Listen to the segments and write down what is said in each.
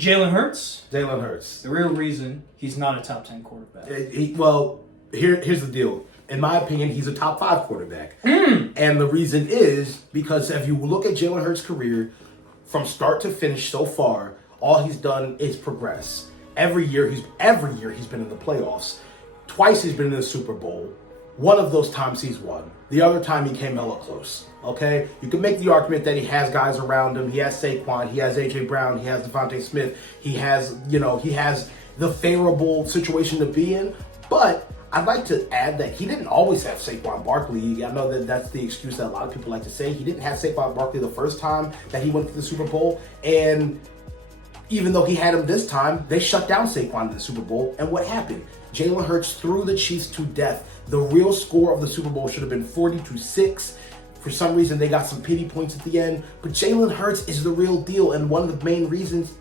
Jalen Hurts? Jalen Hurts. The real reason he's not a top 10 quarterback. Here's the deal. In my opinion, he's a top 5 quarterback. And the reason is because if you look at Jalen Hurts' career, from start to finish so far, all he's done is progress. Every year he's been in the playoffs. Twice he's been in the Super Bowl. One of those times he's won. The other time he came hella close. Okay? You can make the argument that he has guys around him. He has Saquon. He has A.J. Brown. He has Devontae Smith. He has the favorable situation to be in. But I'd like to add that he didn't always have Saquon Barkley. I know that that's the excuse that a lot of people like to say. He didn't have Saquon Barkley the first time that he went to the Super Bowl. And even though he had him this time, they shut down Saquon in the Super Bowl. And what happened? Jalen Hurts threw the Chiefs to death. The real score of the Super Bowl should have been 40-6. For some reason, they got some pity points at the end. But Jalen Hurts is the real deal. And one of the main reasons,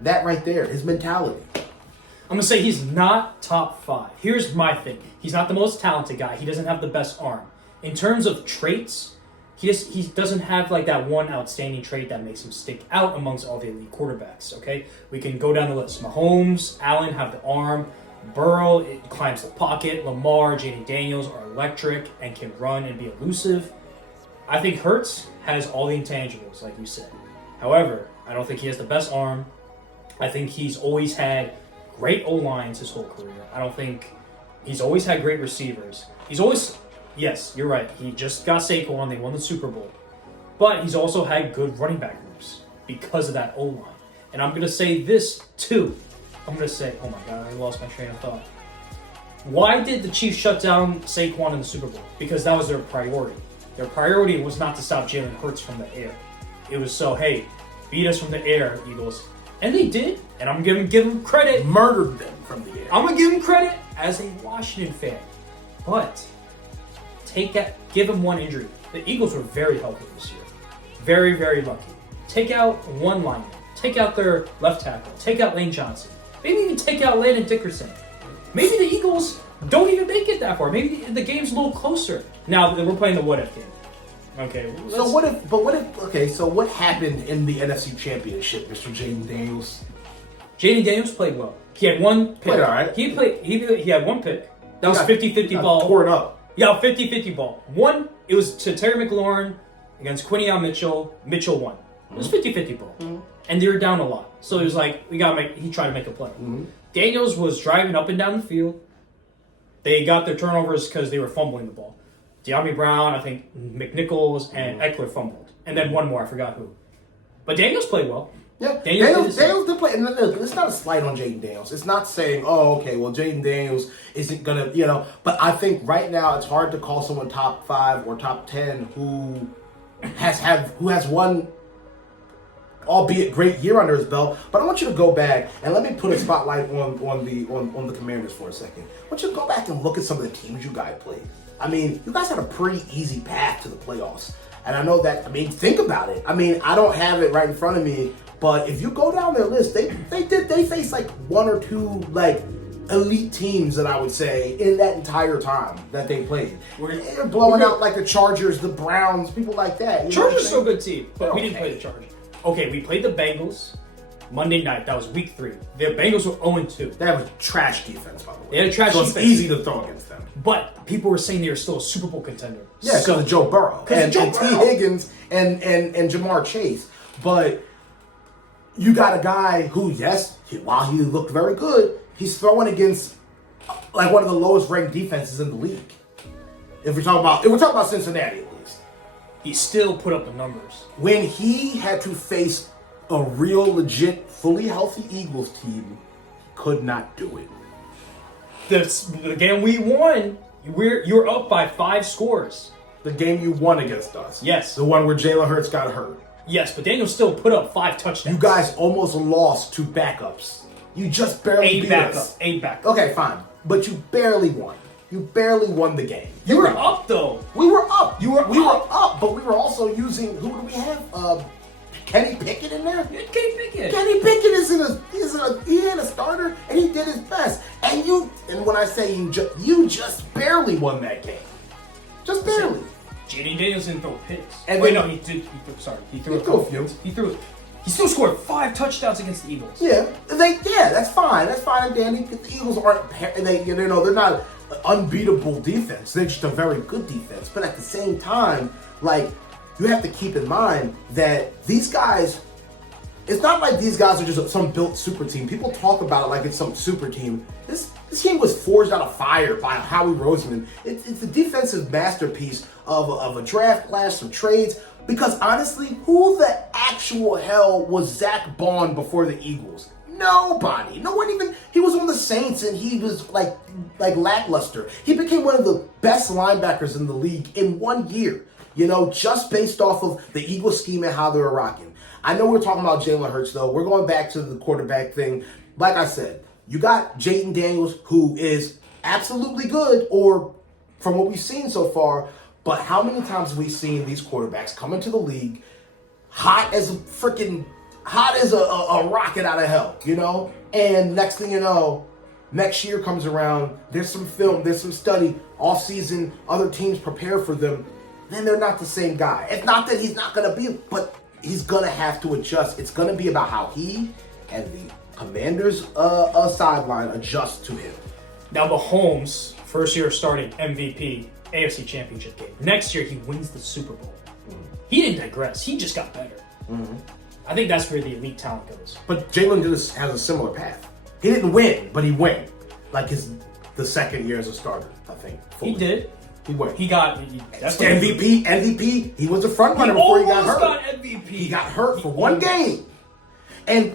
that right there, his mentality. I'm going to say he's not top 5. Here's my thing. He's not the most talented guy. He doesn't have the best arm. In terms of traits, he doesn't have like that one outstanding trait that makes him stick out amongst all the elite quarterbacks, okay? We can go down the list. Mahomes, Allen have the arm. Burrow, it climbs the pocket. Lamar, Jaden Daniels are electric and can run and be elusive. I think Hurts has all the intangibles, like you said. However, I don't think he has the best arm. I think he's always had great O-lines his whole career. I don't think he's always had great receivers. Yes, you're right. He just got Saquon. They won the Super Bowl. But he's also had good running back groups because of that O-line. And I'm going to say this, too. I'm going to say, oh my God, I lost my train of thought. Why did the Chiefs shut down Saquon in the Super Bowl? Because that was their priority. Their priority was not to stop Jalen Hurts from the air. It was so, hey, beat us from the air, Eagles. And they did, and I'm going to give them credit. Murdered them from the air. I'm going to give them credit as a Washington fan. But give them one injury. The Eagles were very healthy this year. Very, very lucky. Take out one lineman. Take out their left tackle. Take out Lane Johnson. Maybe even take out Landon Dickerson. Maybe the Eagles don't even make it that far. Maybe the game's a little closer. Now, we're playing the what-if game. Okay. So what happened in the NFC Championship, Mr. Jaden Daniels? Jaden Daniels played well. He had one pick. Played all right. He had one pick. That was 50-50 ball. Tore it up. Yeah, 50-50 ball. One, it was to Terry McLaurin against Quinion Mitchell. Mitchell won. It was 50-50 ball. Mm-hmm. And they were down a lot. So it was like, he tried to make a play. Mm-hmm. Daniels was driving up and down the field. They got their turnovers because they were fumbling the ball. De'Ami Brown, I think McNichols, and Eckler fumbled. And then one more, I forgot who. But Daniels played well. Yeah, Daniels did play. And look, it's not a slight on Jaden Daniels. It's not saying, Jaden Daniels isn't going to, But I think right now it's hard to call someone top 5 or top 10 who has one, albeit great year under his belt. But I want you to go back and let me put a spotlight on the Commanders for a second. I want you to go back and look at some of the teams you guys played. I mean, you guys had a pretty easy path to the playoffs. And I know that, think about it. I don't have it right in front of me, but if you go down their list, they faced like one or two like elite teams that I would say in that entire time that they played. They're blowing out like the Chargers, the Browns, people like that. Chargers still a good team, but we didn't play the Chargers. Okay, we played the Bengals Monday night. That was week 3. The Bengals were 0-2. They have a trash defense, by the way. They had a trash defense. It's easy to throw against them. But people were saying they were still a Super Bowl contender. Yeah, because of Joe Burrow. And T. Higgins and Jamar Chase. But you got a guy who, while he looked very good, he's throwing against like one of the lowest ranked defenses in the league. If we're talking about Cincinnati at least. He still put up the numbers. When he had to face a real, legit, fully healthy Eagles team, he could not do it. The game we won, you're up by 5 scores. The game you won against us. Yes. The one where Jalen Hurts got hurt. Yes, but Daniel still put up 5 touchdowns. You guys almost lost to backups. You just barely beat us. 8 backup. Okay, fine. But you barely won. You barely won the game. You were up, though. We were up. We were up, but we were also using, who do we have? Kenny Pickett in there? Kenny Pickett. Kenny Pickett he had a starter, and he did his best. And when I say you just barely won that game. Just barely. Jaden Daniels didn't throw picks. And he did. He threw a few. He threw. He still scored 5 touchdowns against the Eagles. Yeah, that's fine. That's fine and dandy. The Eagles aren't they're not an unbeatable defense. They're just a very good defense. But at the same time, like, you have to keep in mind that these guys, it's not like these guys are just some built super team. People talk about it like it's some super team. This team was forged out of fire by Howie Roseman. It's a defensive masterpiece of a draft class, some trades. Because honestly, who the actual hell was Zach Bond before the Eagles? Nobody. No one even. He was on the Saints and he was like lackluster. He became one of the best linebackers in the league in 1 year. Just based off of the Eagles scheme and how they were rocking. I know we're talking about Jalen Hurts though. We're going back to the quarterback thing. Like I said, you got Jaden Daniels, who is absolutely good, or from what we've seen so far. But how many times have we seen these quarterbacks come into the league hot as a rocket out of hell, And next thing you know, next year comes around, there's some film, there's some study, off season, other teams prepare for them, then they're not the same guy. It's not that he's not going to be, but he's going to have to adjust. It's going to be about how he and the Commanders' sideline adjust to him. Now, Mahomes, first year starting MVP, AFC Championship game. Next year, he wins the Super Bowl. Mm-hmm. He didn't digress. He just got better. Mm-hmm. I think that's where the elite talent goes. But Jalen has a similar path. He didn't win, but he went. Like the second year as a starter, I think. Fully. He did. He went. He got that's MVP. He was a front runner before he got hurt. Got MVP. He got hurt for one game. And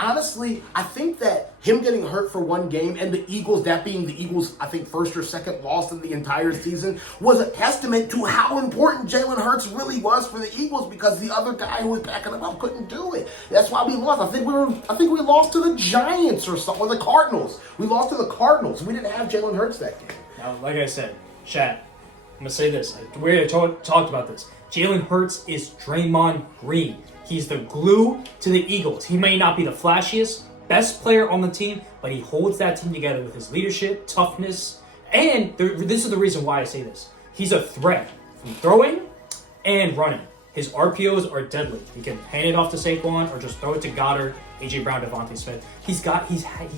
honestly, I think that him getting hurt for one game and the Eagles, that being the Eagles, I think first or second loss in the entire season, was a testament to how important Jalen Hurts really was for the Eagles, because the other guy who was backing him up couldn't do it. That's why we lost. I think we lost to the Giants or something, or the Cardinals. We lost to the Cardinals. We didn't have Jalen Hurts that game. Now, like I said, chat, I'm gonna say this. We already talked about this. Jalen Hurts is Draymond Green. He's the glue to the Eagles. He may not be the flashiest, best player on the team, but he holds that team together with his leadership, toughness, and this is the reason why I say this. He's a threat from throwing and running. His RPOs are deadly. He can hand it off to Saquon or just throw it to Goddard, A.J. Brown, Devontae Smith. He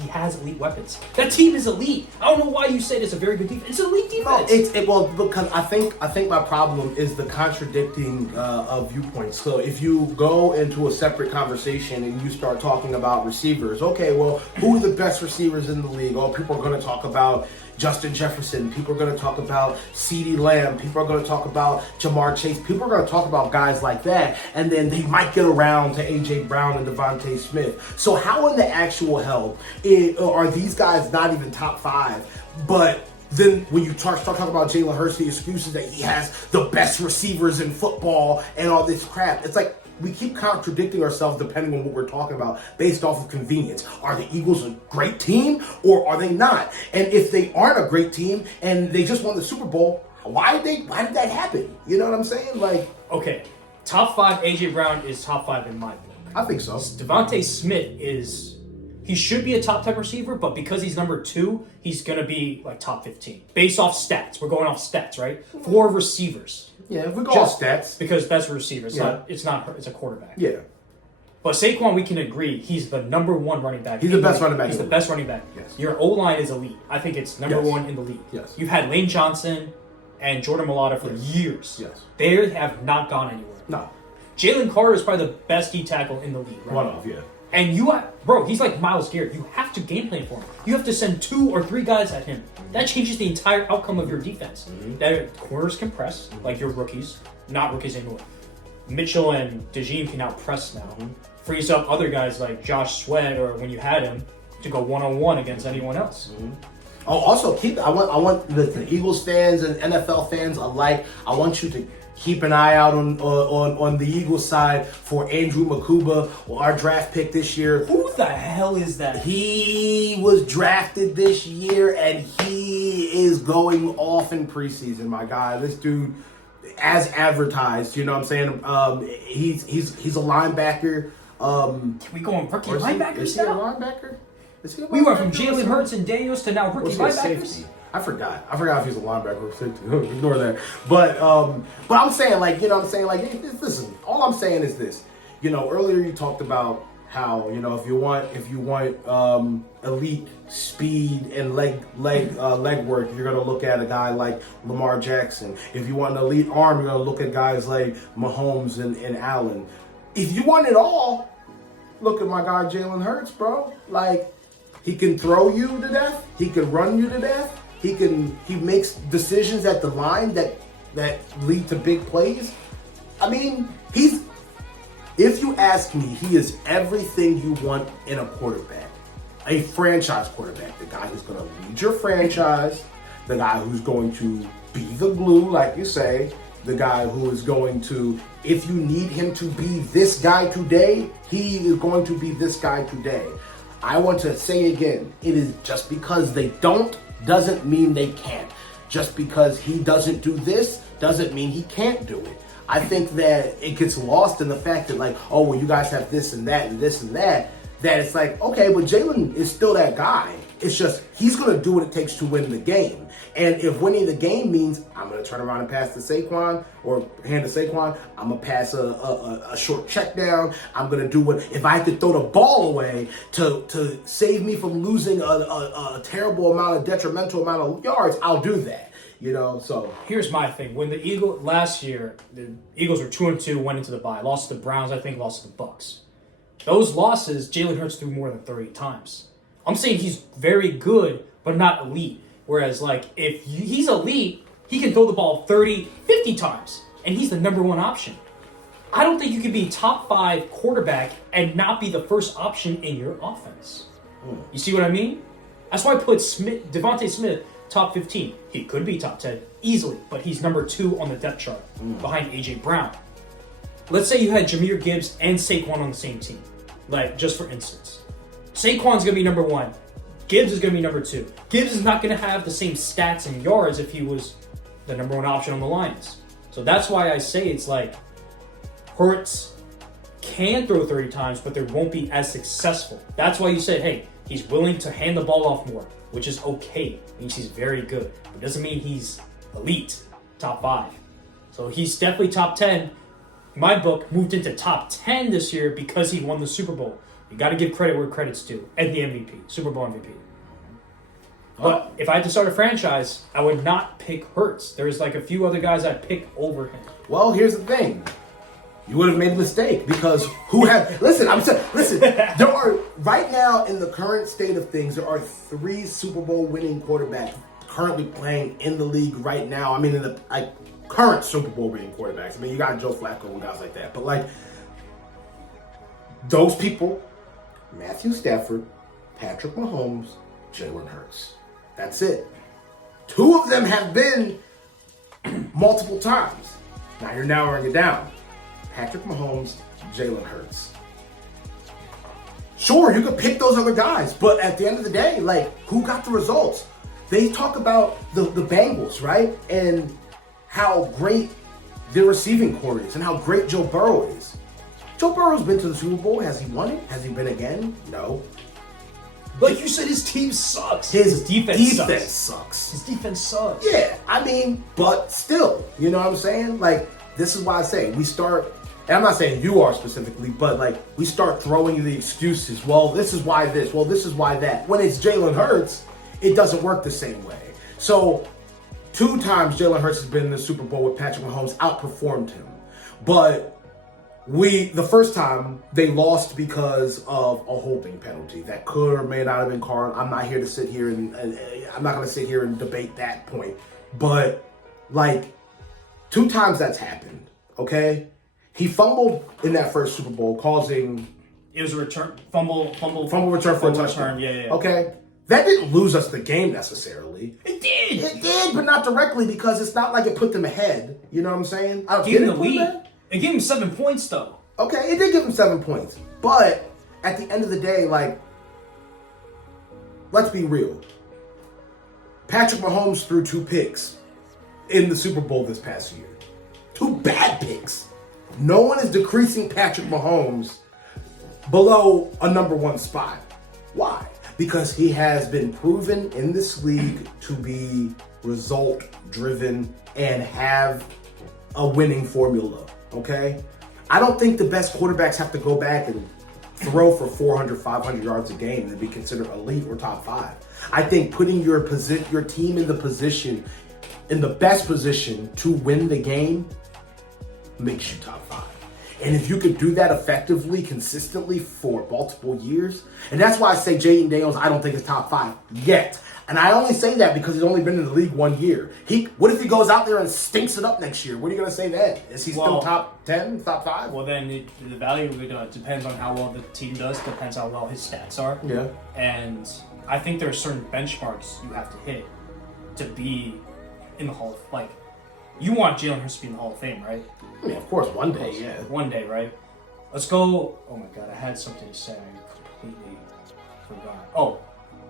has elite weapons. That team is elite. I don't know why you said it's a very good defense. It's an elite defense. No, because I think my problem is the contradicting of viewpoints. So if you go into a separate conversation and you start talking about receivers, okay, well, who are the best receivers in the league? Oh, people are going to talk about Justin Jefferson. People are going to talk about CeeDee Lamb. People are going to talk about Jamar Chase. People are going to talk about guys like that, and then they might get around to A.J. Brown and Devontae Smith. So how in the actual hell are these guys not even top 5? But then when you start talking about Jalen Hurts, the excuses that he has the best receivers in football and all this crap, it's like we keep contradicting ourselves depending on what we're talking about based off of convenience. Are the Eagles a great team or are they not? And if they aren't a great team and they just won the Super Bowl, why did that happen? You know what I'm saying? Like, okay, top 5 A.J. Brown is top 5 in my book. I think so. Devontae Smith he should be a top 10 receiver, but because he's number 2, he's going to be like top 15. Based off stats. We're going off stats, right? 4 receivers. Yeah, if we go off stats. Because that's a receiver. It's a quarterback. Yeah. But Saquon, we can agree, he's the number 1 running back. He's the best running back. He's the best running back. Yes. Your O-line is elite. I think it's number 1 in the league. Yes. You've had Lane Johnson and Jordan Mailata for years. Yes. They have not gone anywhere. No. Jalen Carter is probably the best D tackle in the league right One now. of, yeah. And he's like Myles Garrett. You have to game plan for him. You have to send 2 or 3 guys at him. That changes the entire outcome of your defense. Mm-hmm. That corners can press, like your rookies. Not rookies anymore. Mitchell and DeJean can now press now. Mm-hmm. Frees up other guys like Josh Sweat or when you had him to go one-on-one against anyone else. Mm-hmm. Oh, also I want the Eagles fans and NFL fans alike. I want you to keep an eye out on the Eagles side for Andrew Makuba, our draft pick this year. Who the hell is that? He was drafted this year and he is going off in preseason, my guy. This dude, as advertised, you know what I'm saying? He's a linebacker. Can we go on rookie linebackers is he a linebacker? We went from Jalen Hurts and Daniels to now rookie linebackers. I forgot if he's a linebacker. Ignore that. But I'm saying, like, you know what I'm saying? Like, listen, all I'm saying is this. earlier you talked about how, if you want elite speed and leg work, you're gonna look at a guy like Lamar Jackson. If you want an elite arm, you're gonna look at guys like Mahomes and Allen. If you want it all, look at my guy Jalen Hurts, bro. Like, he can throw you to death, he can run you to death, he makes decisions at the line that lead to big plays. I mean, if you ask me, he is everything you want in a quarterback. A franchise quarterback. The guy who's going to lead your franchise. The guy who's going to be the glue, like you say. The guy who is going to, if you need him to be this guy today, he is going to be this guy today. I want to say again, it is just because they don't doesn't mean they can't. Just because he doesn't do this doesn't mean he can't do it. I think that it gets lost in the fact that, like, oh, well, you guys have this and that and this and that. That it's like, okay, but Jalen is still that guy. It's just he's going to do what it takes to win the game. And if winning the game means I'm going to turn around and pass to Saquon or hand to Saquon, I'm going to pass a short check down. I'm going to do what, if I have to throw the ball away to save me from losing a terrible amount of detrimental amount of yards, I'll do that. So here's my thing. When the Eagles last year, the Eagles were 2-2, went into the bye, lost to the Browns, I think, lost to the Bucks. Those losses, Jalen Hurts threw more than 30 times. I'm saying he's very good, but not elite. Whereas, like, if he's elite, he can throw the ball 30, 50 times, and he's the number one option. I don't think you can be top 5 quarterback and not be the first option in your offense. You see what I mean? That's why I put Devontae Smith top 15. He could be top 10 easily, but he's number 2 on the depth chart behind A.J. Brown. Let's say you had Jahmyr Gibbs and Saquon on the same team. Like, just for instance. Saquon's going to be number 1. Gibbs is going to be number 2. Gibbs is not going to have the same stats and yards if he was the number 1 option on the Lions. So that's why I say it's like Hurts can throw 30 times, but there won't be as successful. That's why you said, hey, he's willing to hand the ball off more, which is okay. It means he's very good. It doesn't mean he's elite, top 5. So he's definitely top 10. In my book, moved into top 10 this year because he won the Super Bowl. You got to give credit where credit's due. And the MVP, Super Bowl MVP. But if I had to start a franchise, I would not pick Hurts. There's like a few other guys I'd pick over him. Well, here's the thing. You would have made a mistake because there are, right now in the current state of things, there are 3 Super Bowl winning quarterbacks currently playing in the league right now. I mean, in the current Super Bowl winning quarterbacks. I mean, you got Joe Flacco and guys like that. But, like, those people, Matthew Stafford, Patrick Mahomes, Jalen Hurts. That's it. 2 of them have been multiple times. Now you're narrowing it down. Patrick Mahomes, Jalen Hurts. Sure, you could pick those other guys, but at the end of the day, like, who got the results? They talk about the Bengals, right? And how great their receiving core is and how great Joe Burrow is. Joe Burrow's been to the Super Bowl. Has he won it? Has he been again? No. Like you said, his team sucks. His defense sucks. His defense sucks. Yeah, I mean, but still, you know what I'm saying? Like, this is why I say we start, and I'm not saying you are specifically, but like we start throwing the excuses. Well, this is why this. Well, this is why that. When it's Jalen Hurts, it doesn't work the same way. So 2 times Jalen Hurts has been in the Super Bowl with Patrick Mahomes outperformed him. But the first time they lost because of a holding penalty that could or may not have been called. I'm not here to sit here and I'm not going to sit here and debate that point. But like 2 times that's happened. Okay, he fumbled in that first Super Bowl, causing it was a return fumble return for a touchdown. Yeah. Okay, that didn't lose us the game necessarily. It did. It did, but not directly because it's not like it put them ahead. You know what I'm saying? Give him the lead. It gave him 7 points, though. Okay, it did give him 7 points. But at the end of the day, like, let's be real. Patrick Mahomes threw 2 picks in the Super Bowl this past year. 2 bad picks. No one is decreasing Patrick Mahomes below a number 1 spot. Why? Because he has been proven in this league to be result-driven and have a winning formula. Okay? I don't think the best quarterbacks have to go back and throw for 400, 500 yards a game to be considered elite or top 5. I think putting your team in the best position to win the game makes you top 5. And if you could do that effectively, consistently for multiple years, and that's why I say Jaden Daniels, I don't think is top 5 yet. And I only say that because he's only been in the league 1 year. What if he goes out there and stinks it up next year? What are you going to say then? Is he still top 10, top 5? Well, then the value depends on how well the team does, depends how well his stats are. Yeah. And I think there are certain benchmarks you have to hit to be in the Hall of Fame. Like, you want Jalen Hurts to be in the Hall of Fame, right? I mean, of course, one day, yeah. One day, right? Let's go. Oh my God, I had something to say. I completely forgot. Oh,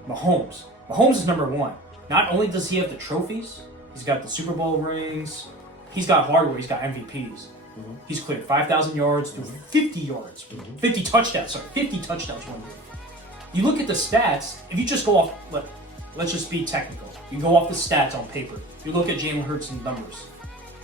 Mahomes. Mahomes is number 1. Not only does he have the trophies, he's got the Super Bowl rings, he's got hardware, he's got MVPs. Mm-hmm. He's cleared 5,000 yards through 50 yards, 50 touchdowns, 50 touchdowns one year. You look at the stats, if you just go off, let's just be technical. You go off the stats on paper. You look at Jalen Hurts' numbers.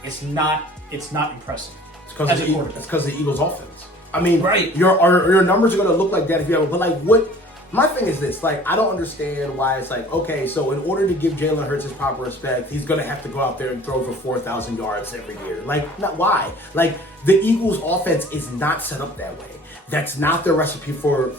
It's not impressive. It's because of the Eagles' offense. I mean, right. Your numbers are going to look like that if you have, but like what? My thing is this, like, I don't understand why it's like, okay, so in order to give Jalen Hurts his proper respect, he's going to have to go out there and throw for 4,000 yards every year. Like, not why? Like, the Eagles' offense is not set up that way. That's not their recipe for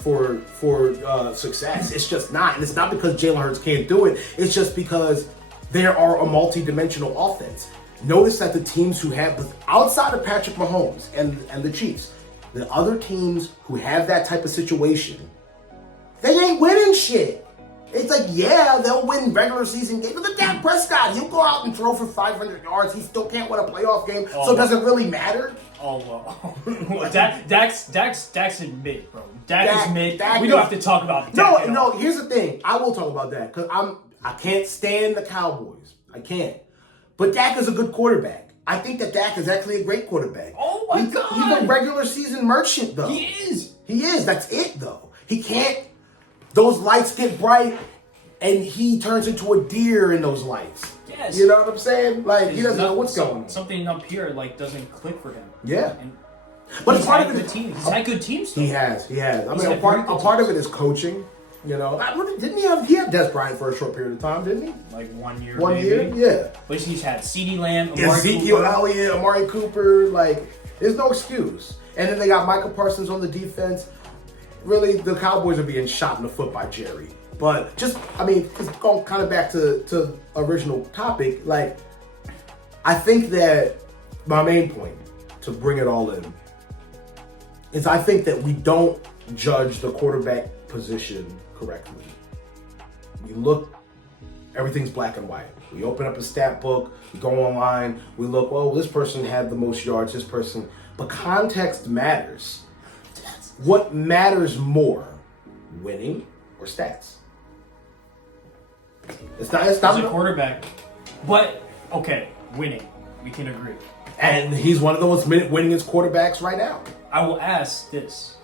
success. It's just not. And it's not because Jalen Hurts can't do it. It's just because there are a multi-dimensional offense. Notice that the teams who have, outside of Patrick Mahomes and the Chiefs, the other teams who have that type of situation, they ain't winning shit. It's like, yeah, they'll win regular season games. But the Dak Prescott, he'll go out and throw for 500 yards. He still can't win a playoff game, so does it really matter? Oh, well. Dak's in mid, bro. Dak is mid. We don't have to talk about Dak. No, here's the thing. I will talk about that because I can't stand the Cowboys. I can't. But Dak is a good quarterback. I think that Dak is actually a great quarterback. Oh, my God. He's a regular season merchant, though. He is. He is. That's it, though. He can't. Those lights get bright, and he turns into a deer in those lights. Yes. You know what I'm saying? Like, he doesn't know what's going on. Something up here, like, doesn't click for him. Yeah. And but it's part of it. He's had good teams, though. He has. I mean, a part of it is coaching. You know, didn't he have Des Bryant for a short period of time, didn't he? Like 1 year, One year, yeah. But he's had CeeDee Lamb, Ezekiel Elliott, Amari Cooper. Like, there's no excuse. And then they got Michael Parsons on the defense. Really, the Cowboys are being shot in the foot by Jerry. But just going kind of back to original topic, like, I think that my main point, to bring it all in, is I think that we don't judge the quarterback position correctly. We look, everything's black and white. We open up a stat book, we go online, we look, well, this person had the most yards, this person, but context matters. What matters more, winning or stats? It's not a quarterback. But, okay, winning. We can agree. And he's one of the most winningest quarterbacks right now. I will ask this.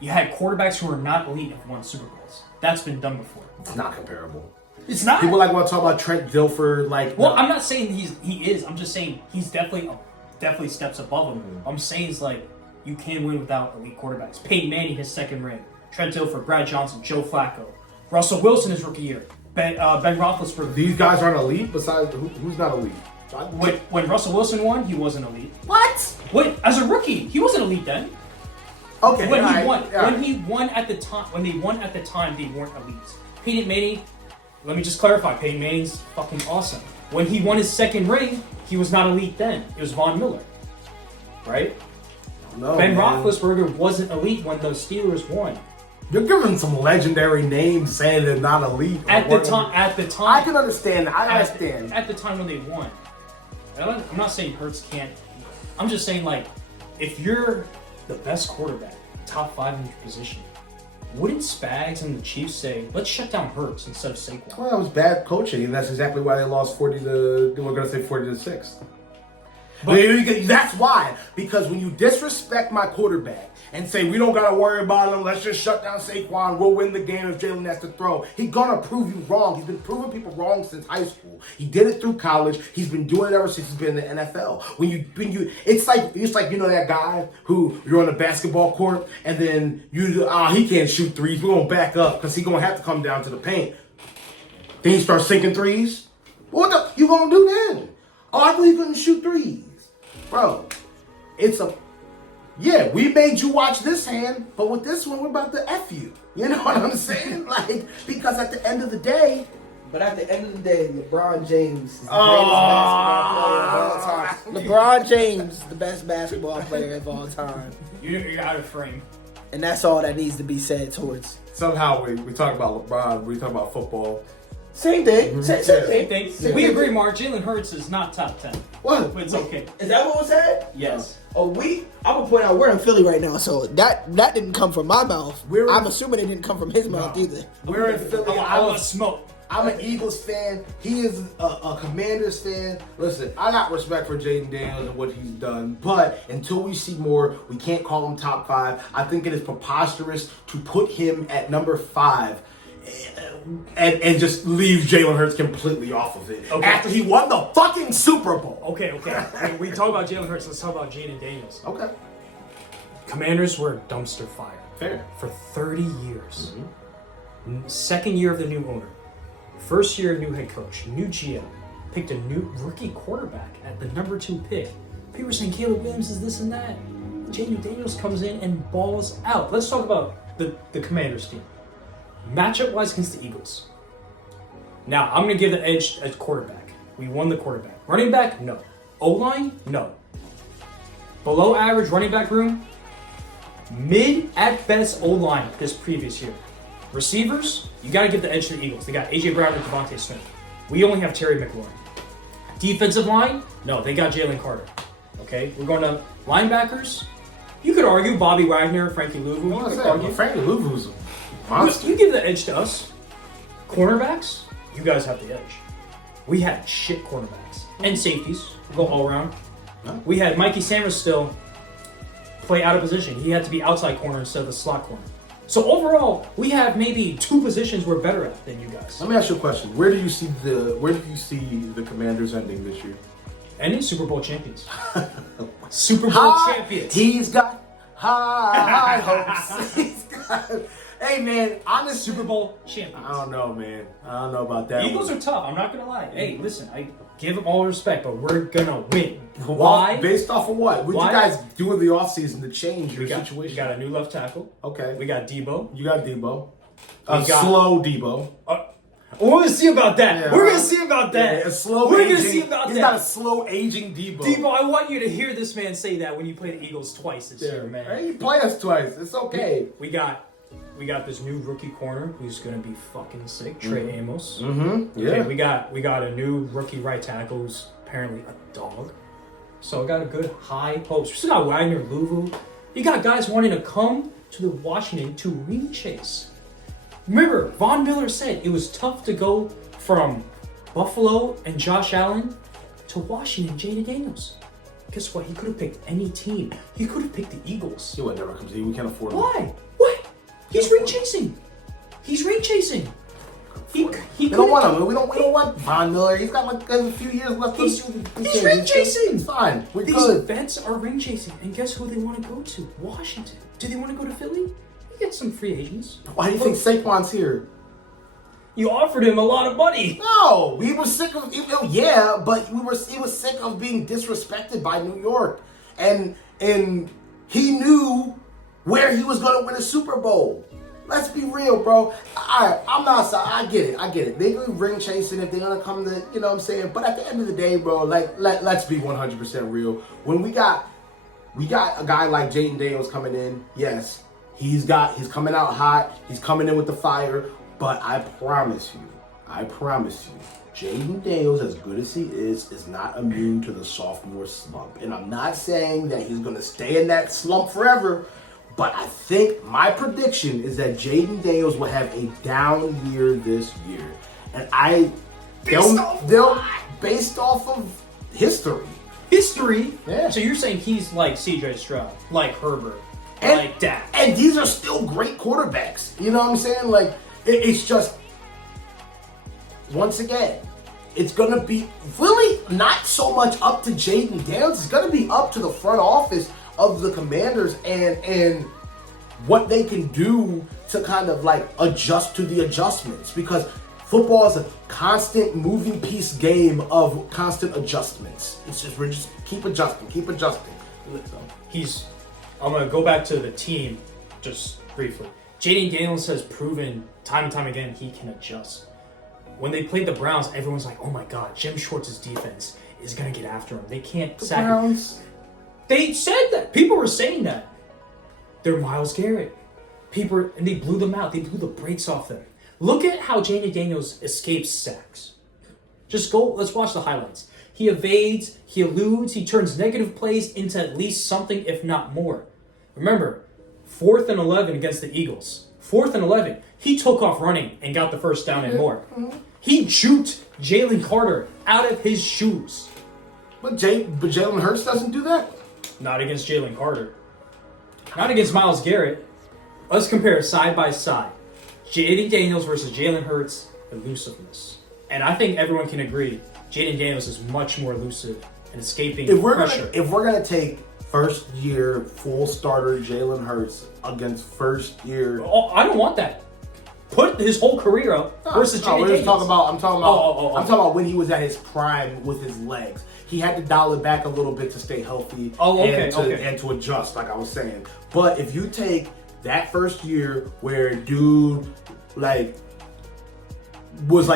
You had quarterbacks who are not elite have won Super Bowls. That's been done before. It's not comparable. It's not. People want to talk about Trent Dilfer. Like, well, no. I'm not saying he is. I'm just saying he's definitely steps above him. I'm saying it's like you can win without elite quarterbacks. Peyton Manning, his second ring. Trent Dilfer, Brad Johnson, Joe Flacco, Russell Wilson, his rookie year. Ben Roethlisberger. These guys aren't elite. Besides, who's not elite? When Russell Wilson won, he wasn't elite. What? Wait, as a rookie, he wasn't elite then. Okay. When they won at the time, they weren't elite. Peyton Manning, let me just clarify. Peyton Manning's fucking awesome. When he won his second ring, he was not elite then. It was Von Miller, right? No. Ben Roethlisberger wasn't elite when the Steelers won. You're giving some legendary names saying they're not elite. At the time, I can understand. I understand. At the time when they won, I'm not saying Hurts can't. I'm just saying, like, if you're the best quarterback, top 5 in your position, wouldn't Spags and the Chiefs say, let's shut down Hurts instead of Saquon? Well, that was bad coaching, and that's exactly why they lost 40 to 6. That's why. Because when you disrespect my quarterback and say we don't gotta worry about him, let's just shut down Saquon, we'll win the game if Jalen has to throw. He's gonna prove you wrong. He's been proving people wrong since high school. He did it through college. He's been doing it ever since he's been in the NFL. It's like that guy who you're on the basketball court and then he can't shoot threes. We're gonna back up because he's gonna have to come down to the paint. Then he starts sinking threes. What you gonna do then? Oh, I thought he couldn't shoot threes. Bro, we made you watch this hand, but with this one, we're about to F you. You know what I'm saying? Because at the end of the day... But at the end of the day, LeBron James is the greatest basketball player of all time. LeBron James, the best basketball player of all time. You're out of frame. And that's all that needs to be said towards. Somehow we talk about LeBron, we talk about football. Same thing. Same thing. We agree, Mark. Jalen Hurts is not top 10. What? But it's okay. Is that what was said? Yes. I'm gonna point out we're in Philly right now, so that didn't come from my mouth. I'm assuming it didn't come from his mouth either. We're in Philly. I want smoke. I'm an Eagles fan. He is a Commanders fan. Listen, I got respect for Jaden Daniels and what he's done, but until we see more, we can't call him top 5. I think it is preposterous to put him at number 5 and just leave Jalen Hurts completely off of it after he won the fucking Super Bowl. Okay. When we talk about Jalen Hurts, let's talk about Jaden Daniels. Okay. Commanders were a dumpster fire. Fair. For 30 years. Mm-hmm. Second year of the new owner. First year new head coach. New GM. Picked a new rookie quarterback at the number 2 pick. People were saying Caleb Williams is this and that. Jaden Daniels comes in and balls out. Let's talk about the Commanders team. Matchup-wise against the Eagles. Now, I'm going to give the edge at quarterback. We won the quarterback. Running back? No. O-line? No. Below average running back room? Mid at best O-line this previous year. Receivers? You got to give the edge to the Eagles. They got A.J. Brown and Devontae Smith. We only have Terry McLaurin. Defensive line? No, they got Jalen Carter. Okay, we're going to linebackers. You could argue Bobby Wagner, Frankie Louvu. Frankie Louvu's a monster. You give the edge to us. Cornerbacks, you guys have the edge. We had shit cornerbacks. And safeties. We'll go all around. No. We had Mikey Sanders still play out of position. He had to be outside corner instead of the slot corner. So overall, we have maybe 2 positions we're better at than you guys. Let me ask you a question. Where do you see the Commanders ending this year? Ending Super Bowl champions. Super Bowl champions. He's got high hopes. Hey man, honestly, Super Bowl champions. I don't know, man. I don't know about that. Eagles are tough. I'm not gonna lie. Hey, listen, I give them all respect, but we're gonna win. Why? Based off of what? What you guys do in the offseason to change your situation? We got a new left tackle. Okay. We got Debo. You got Debo. Slow Debo. We're gonna see about that. Yeah, we're gonna see about that. Yeah, a slow we're aging, gonna see about he's that. got a slow aging Debo. Debo, I want you to hear this man say that when you play the Eagles twice this year, man. Hey, you play us twice. It's okay. We got this new rookie corner who's gonna be fucking sick, Trey Amos. Mm-hmm. Yeah. Okay, we got a new rookie right tackle who's apparently a dog. So I got a good high hopes. We still got Wagner, Louvu. You got guys wanting to come to the Washington to ring chase. Remember, Von Miller said it was tough to go from Buffalo and Josh Allen to Washington, Jaden Daniels. Guess what? He could have picked any team. He could have picked the Eagles. He would never come to you. We can't afford him. Why? What? He's ring chasing. He's ring chasing. He we don't want him. We don't want Von Miller. He's got like a few years left. He's ring chasing. It's fine. We're These good. vets are ring chasing. And guess who they want to go to? Washington. Do they want to go to Philly? You get some free agents. Why do you think Saquon's here? You offered him a lot of money. No, we were sick of. Yeah, but he was sick of being disrespected by New York, and he knew where he was going to win a Super Bowl. Let's be real, bro. I'm not sorry. I get it. They can ring chasing if they're gonna come to, you know what I'm saying. But at the end of the day, bro, let's be 100% real. When we got a guy like Jaden Daniels coming in, yes, he's coming out hot. He's coming in with the fire. But I promise you, Jaden Daniels, as good as he is not immune to the sophomore slump. And I'm not saying that he's gonna stay in that slump forever. But I think my prediction is that Jaden Daniels will have a down year this year. And based off of history, history. Yeah. So you're saying he's like C.J. Stroud, like Herbert, And- like Dak. And these are still great quarterbacks. You know what I'm saying? Like, it's just, once again, it's going to be really not so much up to Jaden Daniels. It's going to be up to the front office of the Commanders and what they can do to kind of like adjust to the adjustments, because football is a constant moving piece game of constant adjustments. It's just, we're just keep adjusting. So. I'm going to go back to the team just briefly. Jaden Daniels has proven time and time again he can adjust. When they played the Browns, everyone's like, oh my God, Jim Schwartz's defense is going to get after him. They can't sack him. Browns. They said that. People were saying that. They're Myles Garrett. And they blew them out. They blew the brakes off them. Look at how Jaden Daniels escapes sacks. Just go, let's watch the highlights. He evades, he eludes, he turns negative plays into at least something, if not more. Remember, 4th and 11 against the Eagles. 4th and 11. He took off running and got the first down and more. He juked Jalen Carter out of his shoes. But Jalen Hurts doesn't do that? Not against Jalen Carter. Not against Myles Garrett. Let's compare side by side. Jaden Daniels versus Jalen Hurts, elusiveness. And I think everyone can agree Jaden Daniels is much more elusive and escaping pressure. If we're gonna take first year full starter Jalen Hurts against first year, I don't want that. Put his whole career up versus Jaden Daniels. I'm talking about when he was at his prime with his legs. He had to dial it back a little bit to stay healthy and to adjust, like I was saying. But if you take that first year where dude was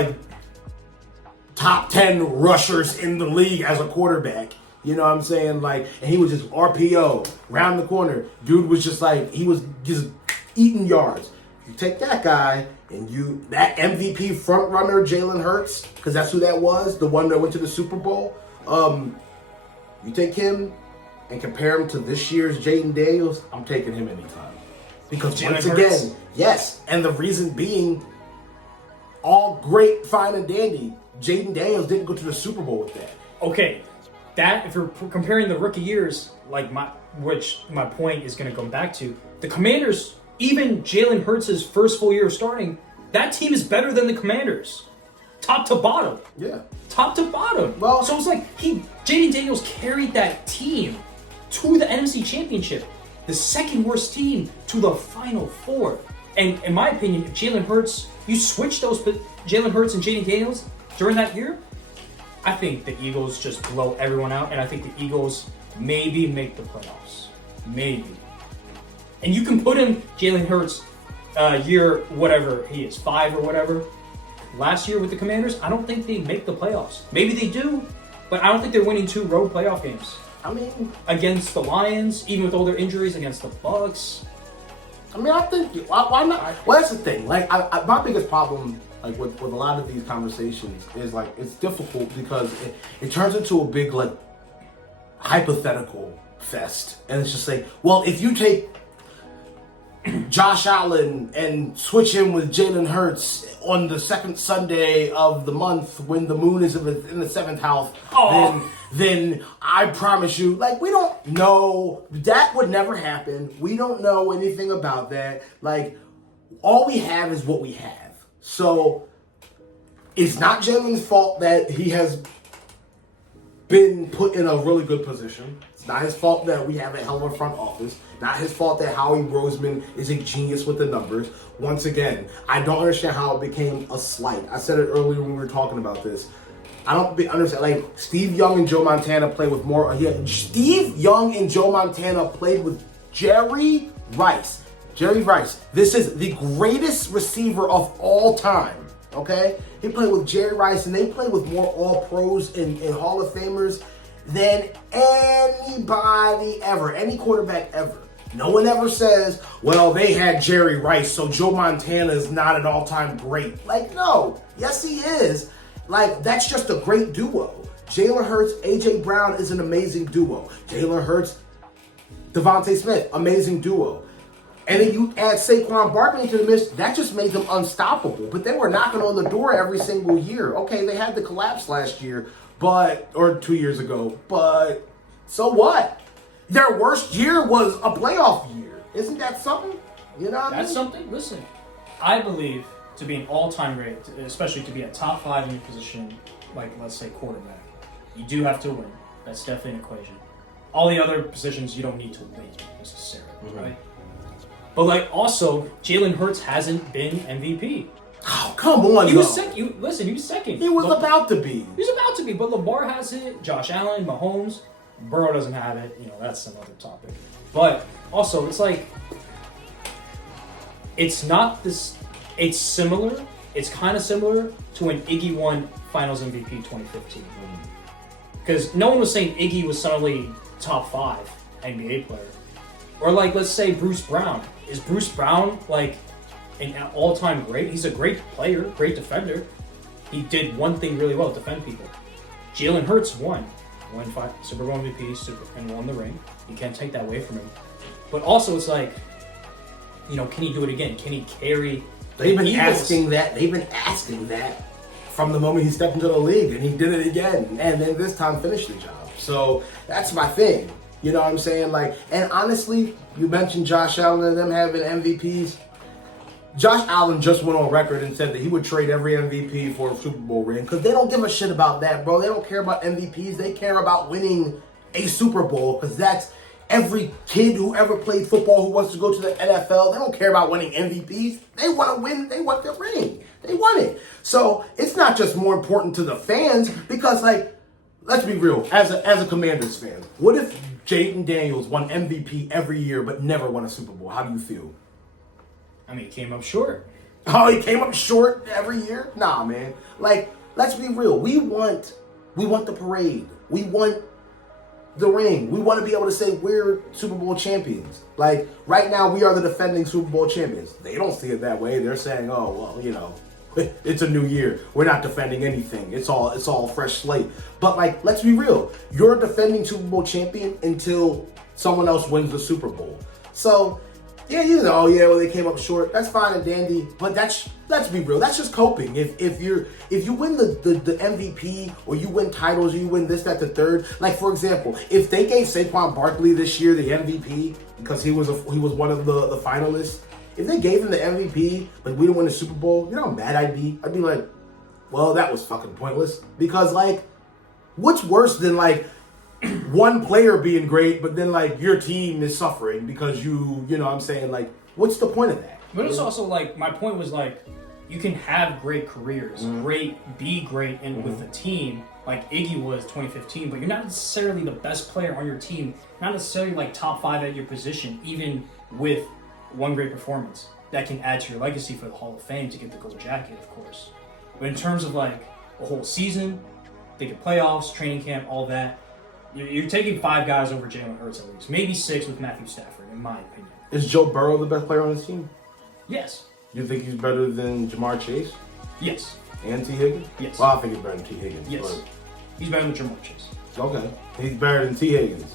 top 10 rushers in the league as a quarterback, you know what I'm saying? And he was just RPO, round the corner. Dude was just he was just eating yards. You take that guy and that MVP front runner Jalen Hurts, because that's who that was, the one that went to the Super Bowl. You take him and compare him to this year's Jaden Daniels, I'm taking him anytime. Because once again, yes, and the reason being, all great, fine and dandy, Jaden Daniels didn't go to the Super Bowl with that. Okay, that if you're comparing the rookie years, which my point is going to come back to, the Commanders, even Jalen Hurts' first full year of starting, that team is better than the Commanders, top to bottom. Yeah, top to bottom. Well, so it's Jaden Daniels carried that team to the NFC Championship, the second worst team to the Final Four. And in my opinion, if Jalen Hurts, you switch those Jalen Hurts and Jaden Daniels during that year, I think the Eagles just blow everyone out, and I think the Eagles maybe make the playoffs. Maybe. And you can put in Jalen Hurts year whatever he is, 5 or whatever. Last year with the Commanders, I don't think they make the playoffs. Maybe they do, but I don't think they're winning 2 road playoff games. I mean, against the Lions, even with all their injuries, against the Bucks. I mean, I think why not? Well, that's the thing. My biggest problem, with a lot of these conversations, is it's difficult because it turns into a big hypothetical fest, and it's just well, if you take Josh Allen and switch him with Jalen Hurts on the second Sunday of the month when the moon is in the 7th house, then I promise you, we don't know. That would never happen. We don't know anything about that. All we have is what we have. So it's not Jalen's fault that he has been put in a really good position. It's not his fault that we have a hell of a front office. Not his fault that Howie Roseman is a genius with the numbers. Once again, I don't understand how it became a slight. I said it earlier when we were talking about this. I don't understand. Steve Young and Joe Montana played with more. Steve Young and Joe Montana played with Jerry Rice. Jerry Rice. This is the greatest receiver of all time. Okay? He played with Jerry Rice, and they played with more All-Pros and Hall of Famers than anybody ever. Any quarterback ever. No one ever says, well, they had Jerry Rice, so Joe Montana is not an all-time great. No. Yes, he is. That's just a great duo. Jalen Hurts, A.J. Brown is an amazing duo. Jalen Hurts, Devontae Smith, amazing duo. And then you add Saquon Barkley to the mix, that just made them unstoppable. But they were knocking on the door every single year. Okay, they had the collapse last year, or 2 years ago. But so what? Their worst year was a playoff year. Isn't that something? You know what I mean? That's something. Listen, I believe to be an all-time great, especially to be a top 5 in your position, like let's say quarterback, you do have to win. That's definitely an equation. All the other positions you don't need to win necessarily, right? But like also, Jalen Hurts hasn't been MVP. Oh, come on, He was second. Listen, he was second. He was about to be. He was about to be, but Lamar has it. Josh Allen, Mahomes, Burrow doesn't have it. You know, that's another topic. But also, it's like it's not this. It's similar. It's kind of similar to when Iggy won Finals MVP 2015. Because no one was saying Iggy was suddenly top 5 NBA player. Or like, let's say Bruce Brown. Is Bruce Brown like an all-time great? He's a great player, great defender. He did one thing really well, defend people. Jalen Hurts won 5 Super Bowl MVP and won the ring. You can't take that away from him. But also it's like, you know, can he do it again? Can he carry They've been asking that. They've been asking that from the moment he stepped into the league, and he did it again, and then this time finished the job. So that's my thing. You know what I'm saying? Like, and honestly, you mentioned Josh Allen and them having MVPs. Josh Allen just went on record and said that he would trade every MVP for a Super Bowl ring because they don't give a shit about that, bro. They don't care about MVPs. They care about winning a Super Bowl because that's every kid who ever played football who wants to go to the NFL. They don't care about winning MVPs. They want to win. They want their ring. They want it. So it's not just more important to the fans because, like, let's be real. As a Commanders fan, what if Jaden Daniels won MVP every year but never won a Super Bowl? How do you feel? I mean, he came up short. Oh, he came up short every year? Nah, man. Like, let's be real. We want the parade. We want the ring. We want to be able to say we're Super Bowl champions. Like, right now, we are the defending Super Bowl champions. They don't see it that way. They're saying, oh, well, you know, it's a new year. We're not defending anything. It's all a fresh slate. But, like, let's be real. You're a defending Super Bowl champion until someone else wins the Super Bowl. So, yeah, you know, yeah, well, they came up short. That's fine and dandy, but let's be real. That's just coping. If you win the MVP or you win titles or you win this, that, the third. Like, for example, if they gave Saquon Barkley this year the MVP because he was one of the finalists, if they gave him the MVP but we didn't win the Super Bowl, you know how mad I'd be? I'd be like, well, that was fucking pointless. Because, like, what's worse than, like, one player being great, but then, like, your team is suffering because you know what I'm saying? Like, what's the point of that? But it's also, like, my point was, like, you can have great careers, be great with the team, like Iggy was 2015, but you're not necessarily the best player on your team, not necessarily, like, top 5 at your position, even with one great performance. That can add to your legacy for the Hall of Fame to get the gold jacket, of course. But in terms of, like, a whole season, thinking playoffs, training camp, all that, you're taking 5 guys over Jalen Hurts at least. Maybe 6 with Matthew Stafford, in my opinion. Is Joe Burrow the best player on his team? Yes. You think he's better than Jamar Chase? Yes. And T. Higgins? Yes. Well, I think he's better than T. Higgins. Yes. But He's better than Jamar Chase. okay. He's better than T. Higgins.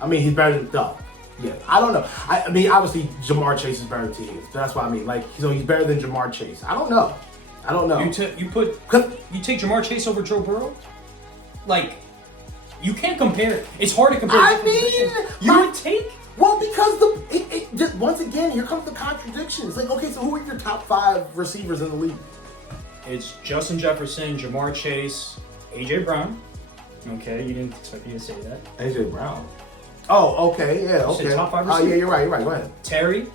I mean, he's better than Duff. Yeah, I don't know. I mean, obviously, Jamar Chase is better than T. Higgins. That's what I mean. Like, so he's better than Jamar Chase. I don't know. You take Jamar Chase over Joe Burrow? Like, you can't compare it. It's hard to compare. I mean, you would take. Well, because just once again, here comes the contradictions. Like, okay, so who are your top 5 receivers in the league? It's Justin Jefferson, Jamar Chase, AJ Brown. Okay, you didn't expect me to say that. AJ Brown. Oh, okay, yeah, okay. Say top 5 Oh, receivers. yeah, you're right. Go ahead. Terry.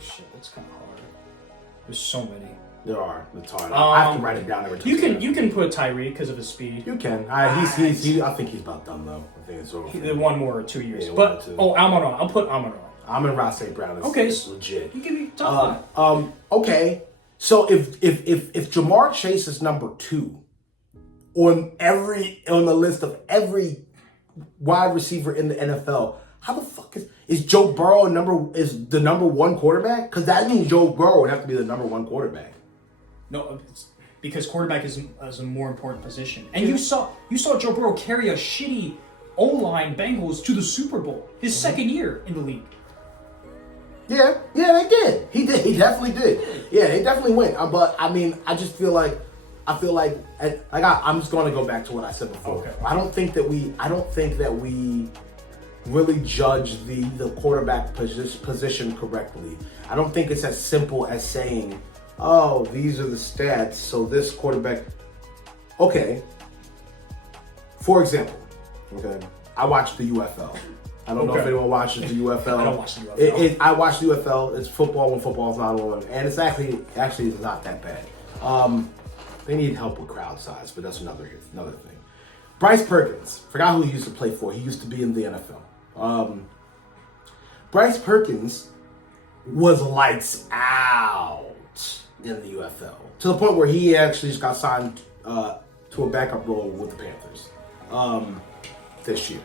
Shit, that's kind of hard. There's so many. There are. It's hard. I have to write it down every time. You can put Tyreek because of his speed. You can. I think he's about done though. I think it's over. 1 more or 2 years. Yeah, but 1 or 2. Amon-Ra. I'll put Amon-Ra. Amon-Ra St. Brown is Okay, legit. You give me top 5. Okay. So if Jamar Chase is number 2 on the list of every wide receiver in the NFL, how the fuck is Joe Burrow the number 1 quarterback? Because that means Joe Burrow would have to be the number 1 quarterback. No, because quarterback is a more important position. And you saw Joe Burrow carry a shitty O-line Bengals to the Super Bowl, his second year in the league. Yeah, they did. He did. He definitely did. Yeah, he definitely went. But I mean, I just feel like I feel like I'm just going to go back to what I said before. Okay. I don't think that we really judge the quarterback position correctly. I don't think it's as simple as saying, "Oh, these are the stats, so this quarterback." Okay. For example, I watch the UFL. I don't know if anyone watches the UFL. I don't watch the UFL. I watch the UFL. It's football when football's not on, and it's actually it's not that bad. They need help with crowd size, but that's another thing. Bryce Perkins, forgot who he used to play for. He used to be in the NFL. Bryce Perkins was lights out in the UFL to the point where he actually just got signed to a backup role with the Panthers this year.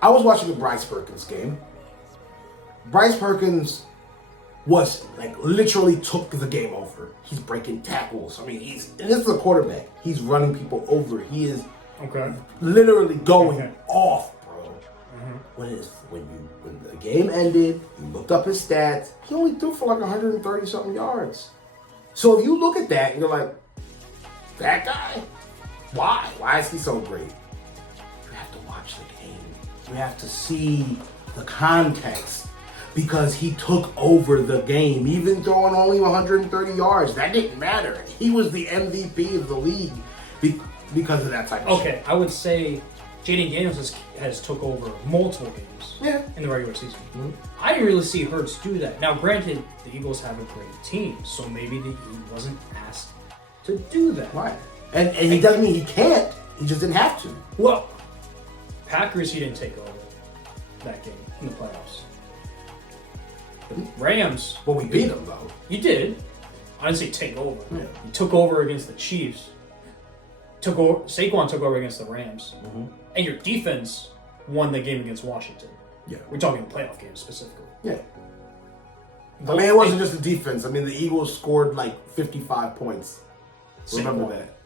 I was watching the Bryce Perkins game. Bryce Perkins was literally took the game over. He's breaking tackles. I mean, and this is a quarterback. He's running people over. He is literally going off, bro. When the game ended, you looked up his stats. He only threw for 130 something yards. So if you look at that and you're like, that guy, why? Why is he so great? You have to watch the game. You have to see the context. Because he took over the game, even throwing only 130 yards. That didn't matter. He was the MVP of the league because of that type of shit. Okay, I would say Jaden Daniels has took over multiple games in the regular season. Mm-hmm. I didn't really see Hurts do that. Now, granted, the Eagles have a great team, so maybe he wasn't asked to do that. Right. And he doesn't mean he can't. He just didn't have to. Well, Packers, he didn't take over that game in the playoffs. The Rams. But we beat them, though. You did. I didn't say take over. Yeah. You took over against the Chiefs. Saquon took over against the Rams. Mm-hmm. And your defense won the game against Washington. Yeah. We're talking playoff games specifically. Yeah. I mean, it wasn't just the defense. I mean, the Eagles scored 55 points. Remember that.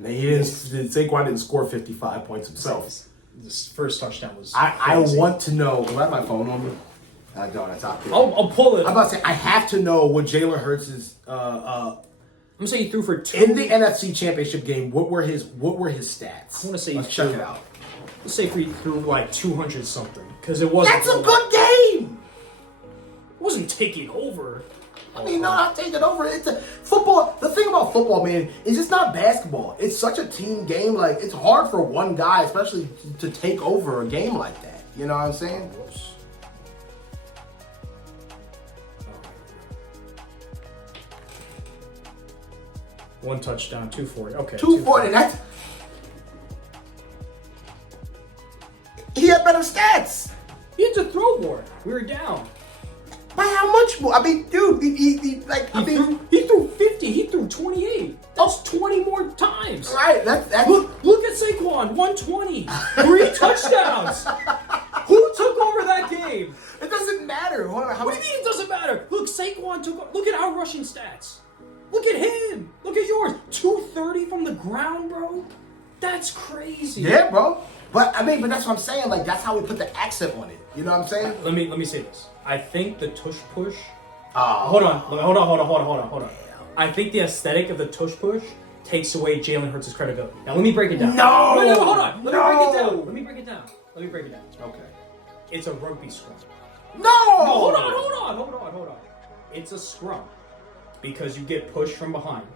Saquon didn't score 55 points himself. This first touchdown was I want to know. Do I have my phone on me? I don't. It's out there. I'll pull it. I'm about to say, I have to know what Jalen Hurts is. I'm gonna say he threw for 2 in the NFC Championship game. What were his stats? I want to say Let's check it out. Let's say he threw 200 something because it wasn't. That's a good game. It wasn't taking over. I mean, no, not taking over. It's a football. The thing about football, man, is it's not basketball. It's such a team game. It's hard for one guy, especially to take over a game like that. You know what I'm saying? One touchdown, 240. Okay. 240. That's. He had better stats. He had to throw more. We were down. By how much more? I mean, dude, he threw 50. He threw 28. That's 20 more times. Right. That's Look at Saquon, 120, 3 touchdowns. Who took over that game? It doesn't matter. What do you mean it doesn't matter? Look, Saquon took over. Look at our rushing stats. Look at him. Look at yours. 230 from the ground, bro. That's crazy. Yeah, bro. But that's what I'm saying. That's how we put the accent on it. You know what I'm saying? Let me say this. I think the tush push. Hold on. I think the aesthetic of the tush push takes away Jalen Hurts' credibility. Now let me break it down. No, hold on. Let me break it down. Okay. It's a rugby scrum. No, hold on. It's a scrum because you get pushed from behind.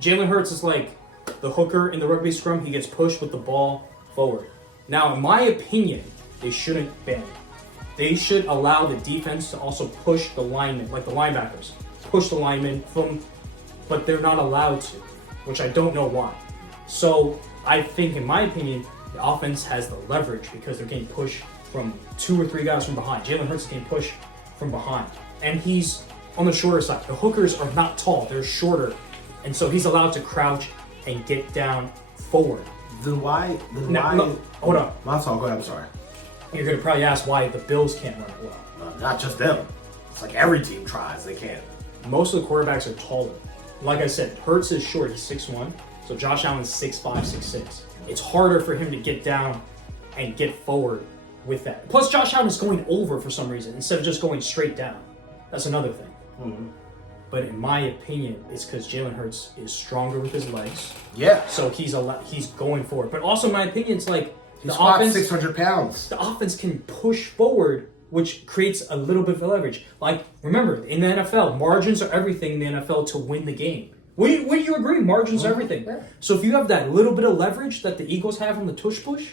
Jalen Hurts is like the hooker in the rugby scrum. He gets pushed with the ball forward. Now, in my opinion, they shouldn't ban it. They should allow the defense to also push the linemen, like the linebackers, push the linemen but they're not allowed to, which I don't know why. So I think, in my opinion, the offense has the leverage because they're getting pushed from 2 or 3 guys from behind. Jalen Hurts is getting pushed from behind, and he's on the shorter side. The hookers are not tall; they're shorter, and so he's allowed to crouch and get down forward. Then why? Hold on. That's all. Go ahead. I'm sorry. You're going to probably ask why the Bills can't run it well. Not just them. It's like every team tries. They can't. Most of the quarterbacks are taller. Like I said, Hurts is short. He's 6'1". So Josh Allen's 6'5", 6'6". It's harder for him to get down and get forward with that. Plus, Josh Allen is going over for some reason instead of just going straight down. That's another thing. Mm-hmm. But in my opinion, it's because Jalen Hurts is stronger with his legs. Yeah. So he's going forward. But also, in my opinion, it's like He squats 600 pounds. The offense can push forward, which creates a little bit of leverage. Like, remember, in the NFL, margins are everything in the NFL to win the game. Would you agree? Margins are everything. Yeah. So if you have that little bit of leverage that the Eagles have on the tush push,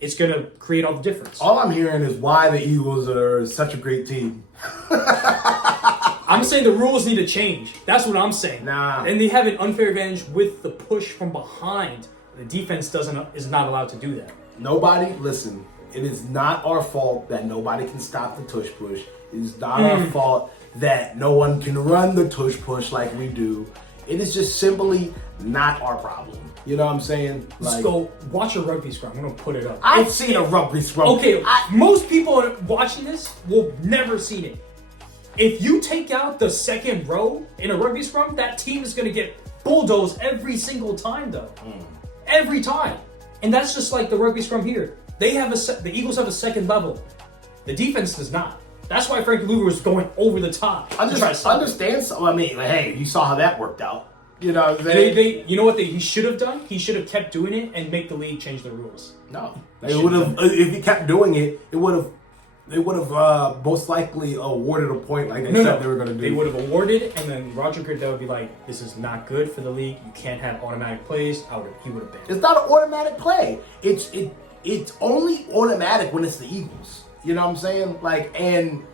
it's going to create all the difference. All I'm hearing is why the Eagles are such a great team. I'm saying the rules need to change. That's what I'm saying. Nah. And they have an unfair advantage with the push from behind. The defense is not allowed to do that. Nobody, listen, it is not our fault that nobody can stop the tush push. It is not our fault that no one can run the tush push like we do. It is just simply not our problem. You know what I'm saying? Let's go watch a rugby scrum. I'm going to put it up. I've seen a rugby scrum. Okay, most people watching this will never seen it. If you take out the second row in a rugby scrum, that team is going to get bulldozed every single time, though. Every time. And that's just like the rugby scrum here. The Eagles have a second level. The defense does not. That's why Frank Luger was going over the top. Understand something. I mean, hey, you saw how that worked out. You know what I'm saying? You know what he should have done? He should have kept doing it and make the league change the rules. No. They would have, if he kept doing it, they would have most likely awarded a point like they said they were going to do. They would have awarded, and then Roger Goodell would be like, this is not good for the league. You can't have automatic plays. He would have banned it. It's not an automatic play. It's only automatic when it's the Eagles. You know what I'm saying? Like, and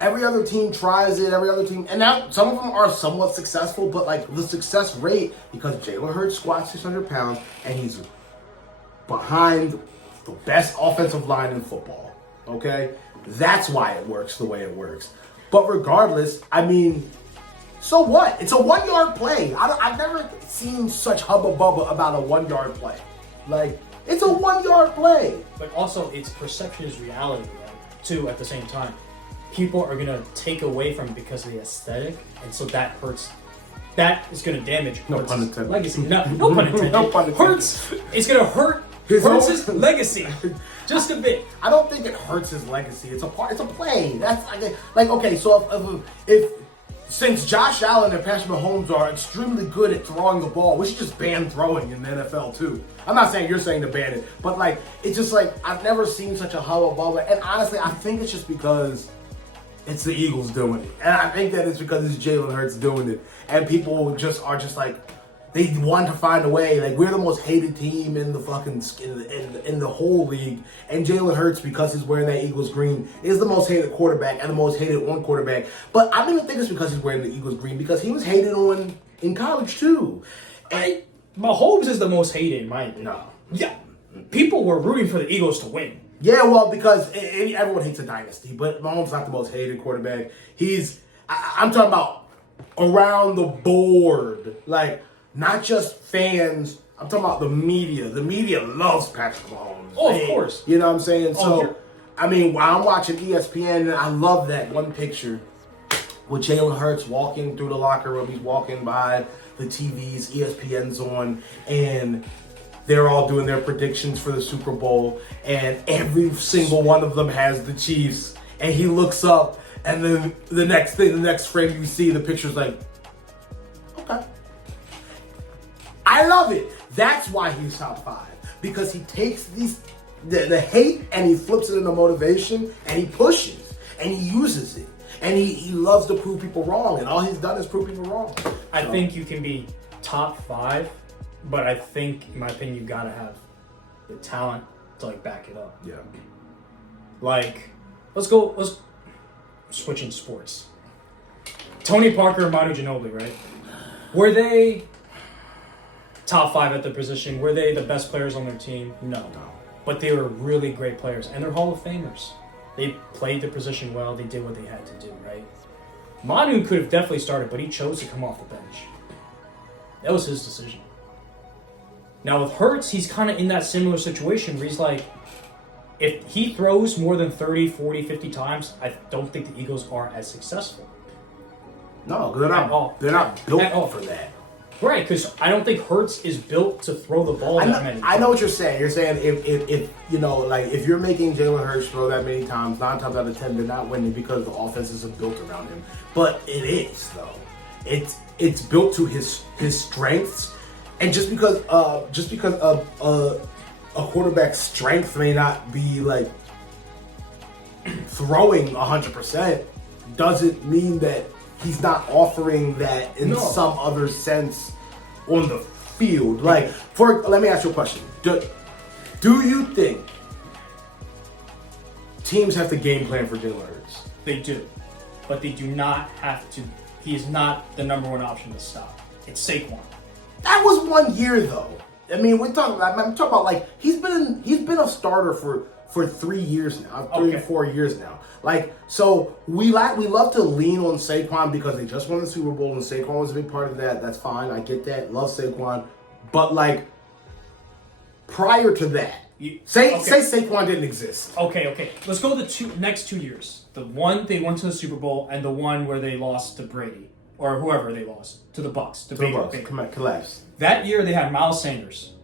every other team tries it, and now some of them are somewhat successful, but like the success rate, because Jalen Hurts squats 600 pounds, and he's behind the best offensive line in football. Okay? That's why it works the way it works. But regardless, I mean, so what? It's a 1 yard play. I've never seen such hubba bubba about a 1 yard play. Like, it's a 1 yard play. But also, it's perception is reality, right? Too, at the same time. People are going to take away from it because of the aesthetic, and so that hurts. That is going to damage Hurts' legacy. No pun intended. No pun intended. Hurts is going to hurt Hurts' legacy just a bit. I don't think it hurts his legacy. It's a play. That's like okay. So if since Josh Allen and Patrick Mahomes are extremely good at throwing the ball, we should just ban throwing in the NFL too. I'm not saying you're saying to ban it, but like it's just like I've never seen such a hullabaloo. And honestly, I think it's just because it's the Eagles doing it, and I think that it's because it's Jalen Hurts doing it, and people just are just like. They want to find a way. Like, we're the most hated team in the fucking in the whole league. And Jalen Hurts, because he's wearing that Eagles green, is the most hated quarterback and the most hated on quarterback. But I don't even think it's because he's wearing the Eagles green, because he was hated on in college too. And Mahomes is the most hated, in my opinion. No. Yeah. People were rooting for the Eagles to win. Yeah, well, because everyone hates a dynasty, but Mahomes not the most hated quarterback. I'm talking about around the board, like. Not just fans. I'm talking about the media. The media loves Patrick Mahomes. Oh, of course. You know what I'm saying? So, I mean, while I'm watching ESPN, and I love that one picture with Jalen Hurts walking through the locker room. He's walking by the TVs, ESPN's on, and they're all doing their predictions for the Super Bowl, and every single one of them has the Chiefs. And he looks up, and then the next frame you see, the picture's like, okay. I love it. That's why he's top 5. Because he takes the hate and he flips it into motivation and he pushes and he uses it. And he loves to prove people wrong, and all he's done is prove people wrong. I think you can be top 5, but I think, in my opinion, you gotta have the talent to like back it up. Yeah. Like, let's switching sports. Tony Parker and Manu Ginobili, right? Were they top 5 at the position? Were they the best players on their team? No. But they were really great players, and they're Hall of Famers. They played the position well. They did what they had to do, right? Manu could have definitely started, but he chose to come off the bench. That was his decision. Now with Hurts, he's kind of in that similar situation where he's like, if he throws more than 30, 40, 50 times, I don't think the Eagles are as successful. No, they're not built for that. Right, because I don't think Hurts is built to throw the ball that many times. I know what you're saying. You're saying if you know, like if you're making Jalen Hurts throw that many times, 9 times out of 10 they're not winning because the offenses are built around him. But it is though. it's built to his strengths, and just because a quarterback's strength may not be like throwing 100%, doesn't mean that he's not offering that in some other sense on the field. Like, let me ask you a question: Do you think teams have to game plan for Jalen Hurts? They do, but they do not have to. He is not the number one option to stop. It's Saquon. That was 1 year though. I mean, I'm talking about like he's been a starter for 3 years now, 4 years now. Like, so we love to lean on Saquon because they just won the Super Bowl and Saquon was a big part of that. That's fine. I get that. Love Saquon. But like prior to that, say Saquon didn't exist. Okay. Let's go the next 2 years. The one they went to the Super Bowl and the one where they lost to Brady or whoever they lost to the Bucs. To Baker. Collapse. That year they had Miles Sanders.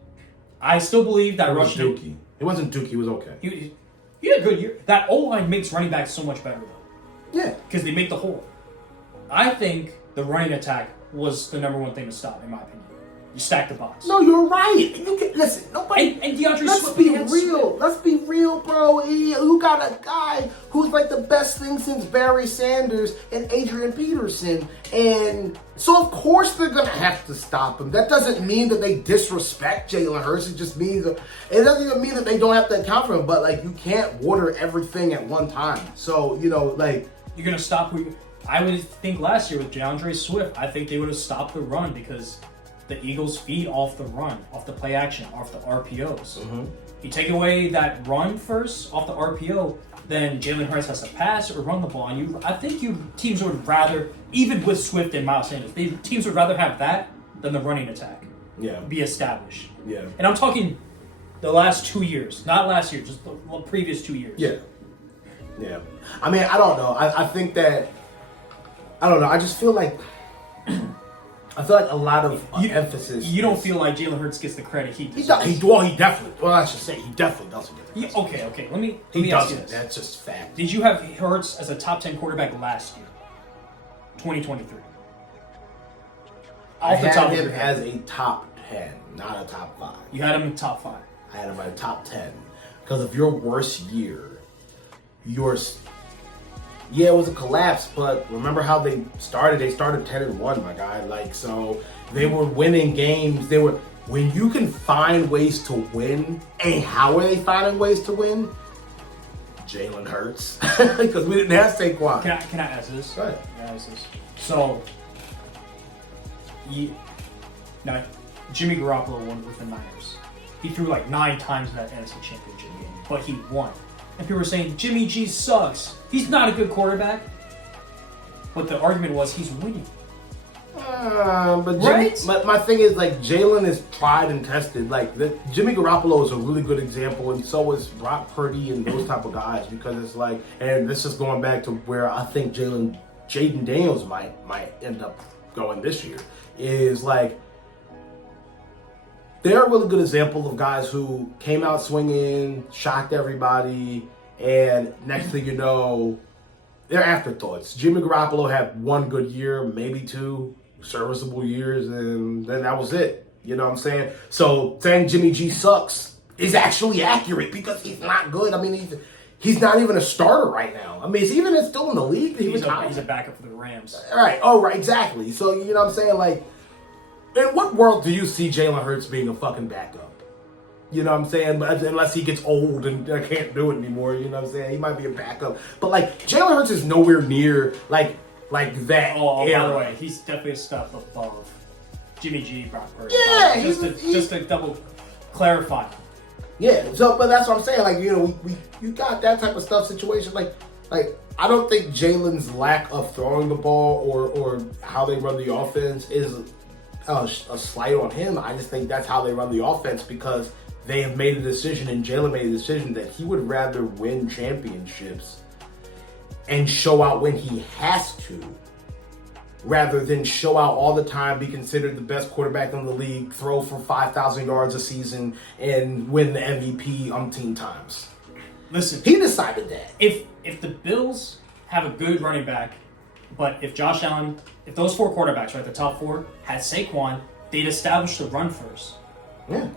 I still believe that rushing. Dookie. It wasn't Dookie. It was okay. He had a good year. That O-line makes running backs so much better though. Yeah, because they make the hole. I think the running attack was the number one thing to stop, in my opinion. You stack the box. No, you're right. You can listen. Nobody. And DeAndre Let's Swift. be real. Let's be real, bro. You got a guy who's like the best thing since Barry Sanders and Adrian Peterson, and so of course they're gonna have to stop him. That doesn't mean that they disrespect Jalen Hurts. It just means it doesn't even mean that they don't have to account for him. But like, you can't water everything at one time. So like you're gonna stop. I would think last year with DeAndre Swift, I think they would have stopped the run because the Eagles feed off the run, off the play action, off the RPOs. Mm-hmm. You take away that run first off the RPO, then Jalen Hurts has to pass or run the ball. And I think teams would rather, even with Swift and Miles Sanders, teams would rather have that than the running attack be established. Yeah. And I'm talking the last 2 years, not last year, just the previous 2 years. Yeah. Yeah. I mean, I don't know. I think that, I don't know. I just feel like a lot of emphasis. You don't feel like Jalen Hurts gets the credit he deserves. He definitely. Well, I should say he definitely doesn't get the credit. Okay. Let me ask you this. That's just fact. Did you have Hurts as a top 10 quarterback last year, 2023? I had him as a top 10, not a top 5. You had him in top 5. I had him at a top 10 because of your worst year. Yeah, it was a collapse, but remember how they started? They started 10-1, my guy. Like, so they were winning games. When you can find ways to win, and how are they finding ways to Jalen Hurts, because we didn't have Saquon. Can I ask this? Go ahead. Can I ask this? So, now Jimmy Garoppolo won with the Niners. He threw like 9 times in that NFC Championship game, but he won. And people were saying, Jimmy G sucks. He's not a good quarterback. But the argument was he's winning. But my thing is, like, Jalen is tried and tested. Like, Jimmy Garoppolo is a really good example, and so is Brock Purdy and those type of guys, because it's like, and this is going back to where I think Jaden Daniels might end up going this year, is like, they're a really good example of guys who came out swinging, shocked everybody, and next thing you know, they're afterthoughts. Jimmy Garoppolo had 1 good year, maybe 2 serviceable years, and then that was it. You know what I'm saying? So saying Jimmy G sucks is actually accurate because he's not good. I mean, he's not even a starter right now. I mean, even if still in the league, he's a backup for the Rams. Right. Oh, right. Exactly. So, you know what I'm saying? Like, in what world do you see Jalen Hurts being a fucking backup? You know what I'm saying? But unless he gets old and can't do it anymore, you know what I'm saying? He might be a backup. But, like, Jalen Hurts is nowhere near, like that. Oh, by the way, he's definitely a step above Jimmy G, Brock Purdy. Yeah. Just to double clarify. Yeah. So, but that's what I'm saying. Like, you know, you got that type of stuff situation. Like, I don't think Jalen's lack of throwing the ball or how they run the offense is a slight on him. I just think that's how they run the offense, because they have made a decision, and Jalen made a decision that he would rather win championships and show out when he has to, rather than show out all the time, be considered the best quarterback in the league, throw for 5,000 yards a season, and win the MVP umpteen times. Listen, he decided that. If the Bills have a good running back But if Josh Allen, if those 4 quarterbacks, right, the top 4, had Saquon, they'd establish the run first. Yeah.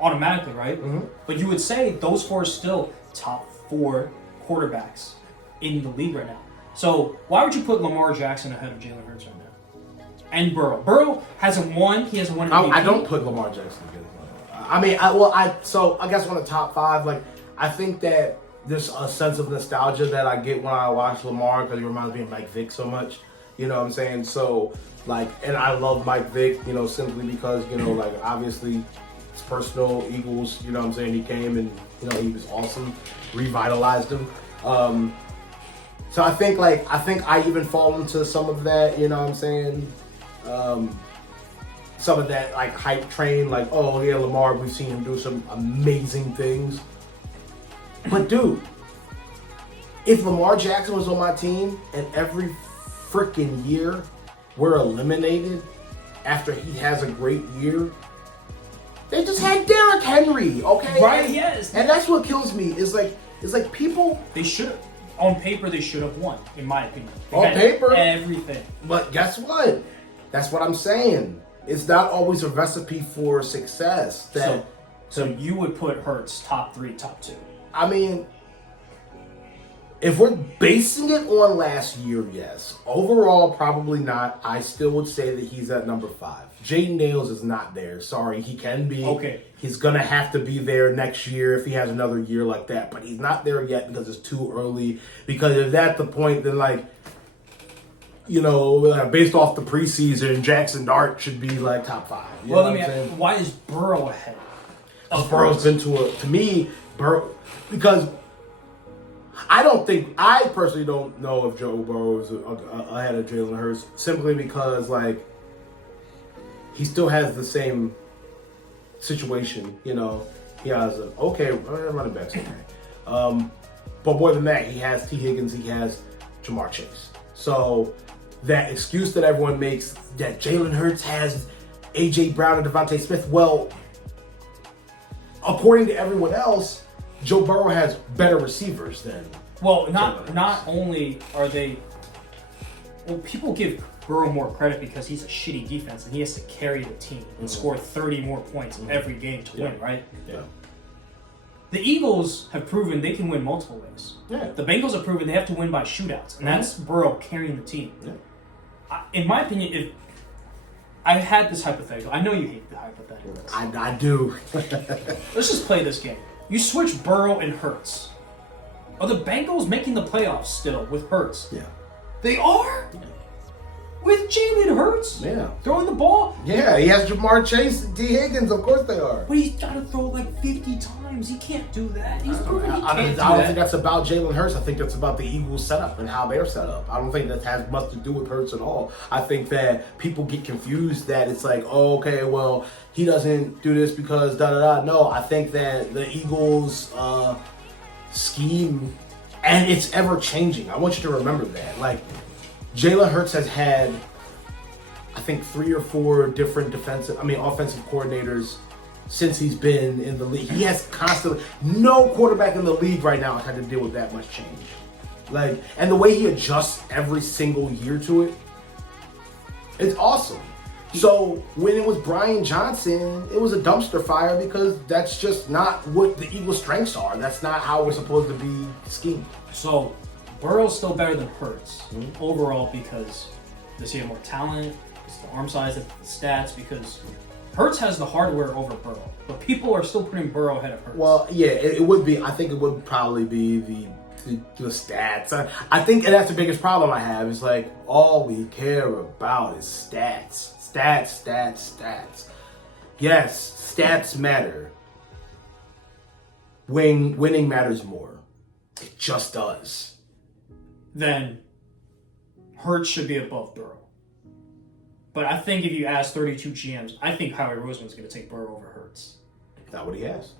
Automatically, right? Mm-hmm. But you would say those 4 are still top 4 quarterbacks in the league right now. So why would you put Lamar Jackson ahead of Jalen Hurts right now? And Burrow. Burrow hasn't won. He hasn't won MVP. I don't put Lamar Jackson against. I mean, I guess on the top 5, like I think that there's a sense of nostalgia that I get when I watch Lamar because he reminds me of Mike Vick so much. You know what I'm saying? So like, and I love Mike Vick, you know, simply because like obviously it's personal Eagles. You know what I'm saying? He came and he was awesome, revitalized him. So I think I even fall into some of that. You know what I'm saying? Some of that like hype train, like, oh yeah, Lamar, we've seen him do some amazing things. But dude, if Lamar Jackson was on my team and every freaking year we're eliminated after he has a great year, they just had Derrick Henry, okay? Right, yes. And that's what kills me, is like people. They should, on paper, they should have won, in my opinion. On paper? Everything. But guess what? That's what I'm saying. It's not always a recipe for success. So you would put Hurts top 3, top 2. I mean, if we're basing it on last year, yes. Overall, probably not. I still would say that he's at number 5. Jaden Daniels is not there. Sorry, he can be. Okay. He's going to have to be there next year if he has another year like that. But he's not there yet because it's too early. Because if that's the point, then based off the preseason, Jackson Dart should be like top 5. Well, let me ask, why is Burrow ahead? Burrow's been to me, Burrow, because I personally don't know if Joe Burrow is ahead of Jalen Hurts, simply because he still has the same situation. He has running backs. But more than that, he has T. Higgins, he has Jamar Chase. So that excuse that everyone makes that Jalen Hurts has A.J. Brown and Devontae Smith, well, according to everyone else, Joe Burrow has better receivers than. Well, not only are they. Well, people give Burrow more credit because he's a shitty defense and he has to carry the team and score 30 more points every game to win, right? Yeah. The Eagles have proven they can win multiple ways. Yeah. The Bengals have proven they have to win by shootouts, and that's Burrow carrying the team. Yeah. In my opinion, if I had this hypothetical, I know you hate the hypotheticals. I do. Let's just play this game. You switch Burrow and Hurts. Are the Bengals making the playoffs still with Hurts? Yeah. They are? Yeah. With Jalen Hurts? Yeah. Throwing the ball? Yeah, he has Jamar Chase and T. Higgins. Of course they are. But he's got to throw like 50 times. He can't do that. He's proven he can't do that. I don't think that's about Jalen Hurts. I think that's about the Eagles' setup and how they're set up. I don't think that has much to do with Hurts at all. I think that people get confused that it's like, oh, okay, well, he doesn't do this because da-da-da. No, I think that the Eagles' scheme, and it's ever-changing. I want you to remember that. Jalen Hurts has had, I think, 3 or 4 different offensive coordinators since he's been in the league. He has constantly, no quarterback in the league right now has had to deal with that much change. And the way he adjusts every single year to it, it's awesome. So when it was Brian Johnson, it was a dumpster fire because that's just not what the Eagles' strengths are. That's not how we're supposed to be schemed. So Burrow's still better than Hurts overall because does he have more talent? Is the arm size, the stats? Because Hurts has the hardware over Burrow, but people are still putting Burrow ahead of Hurts. Well, yeah, it would be. I think it would probably be the stats. I think that's the biggest problem I have. Is all we care about is stats. Stats. Yes, stats matter. Winning matters more. It just does. Then Hurts should be above Burrow. But I think if you ask 32 GMs, I think Howie Roseman's going to take Burrow over Hurts. Not what he has.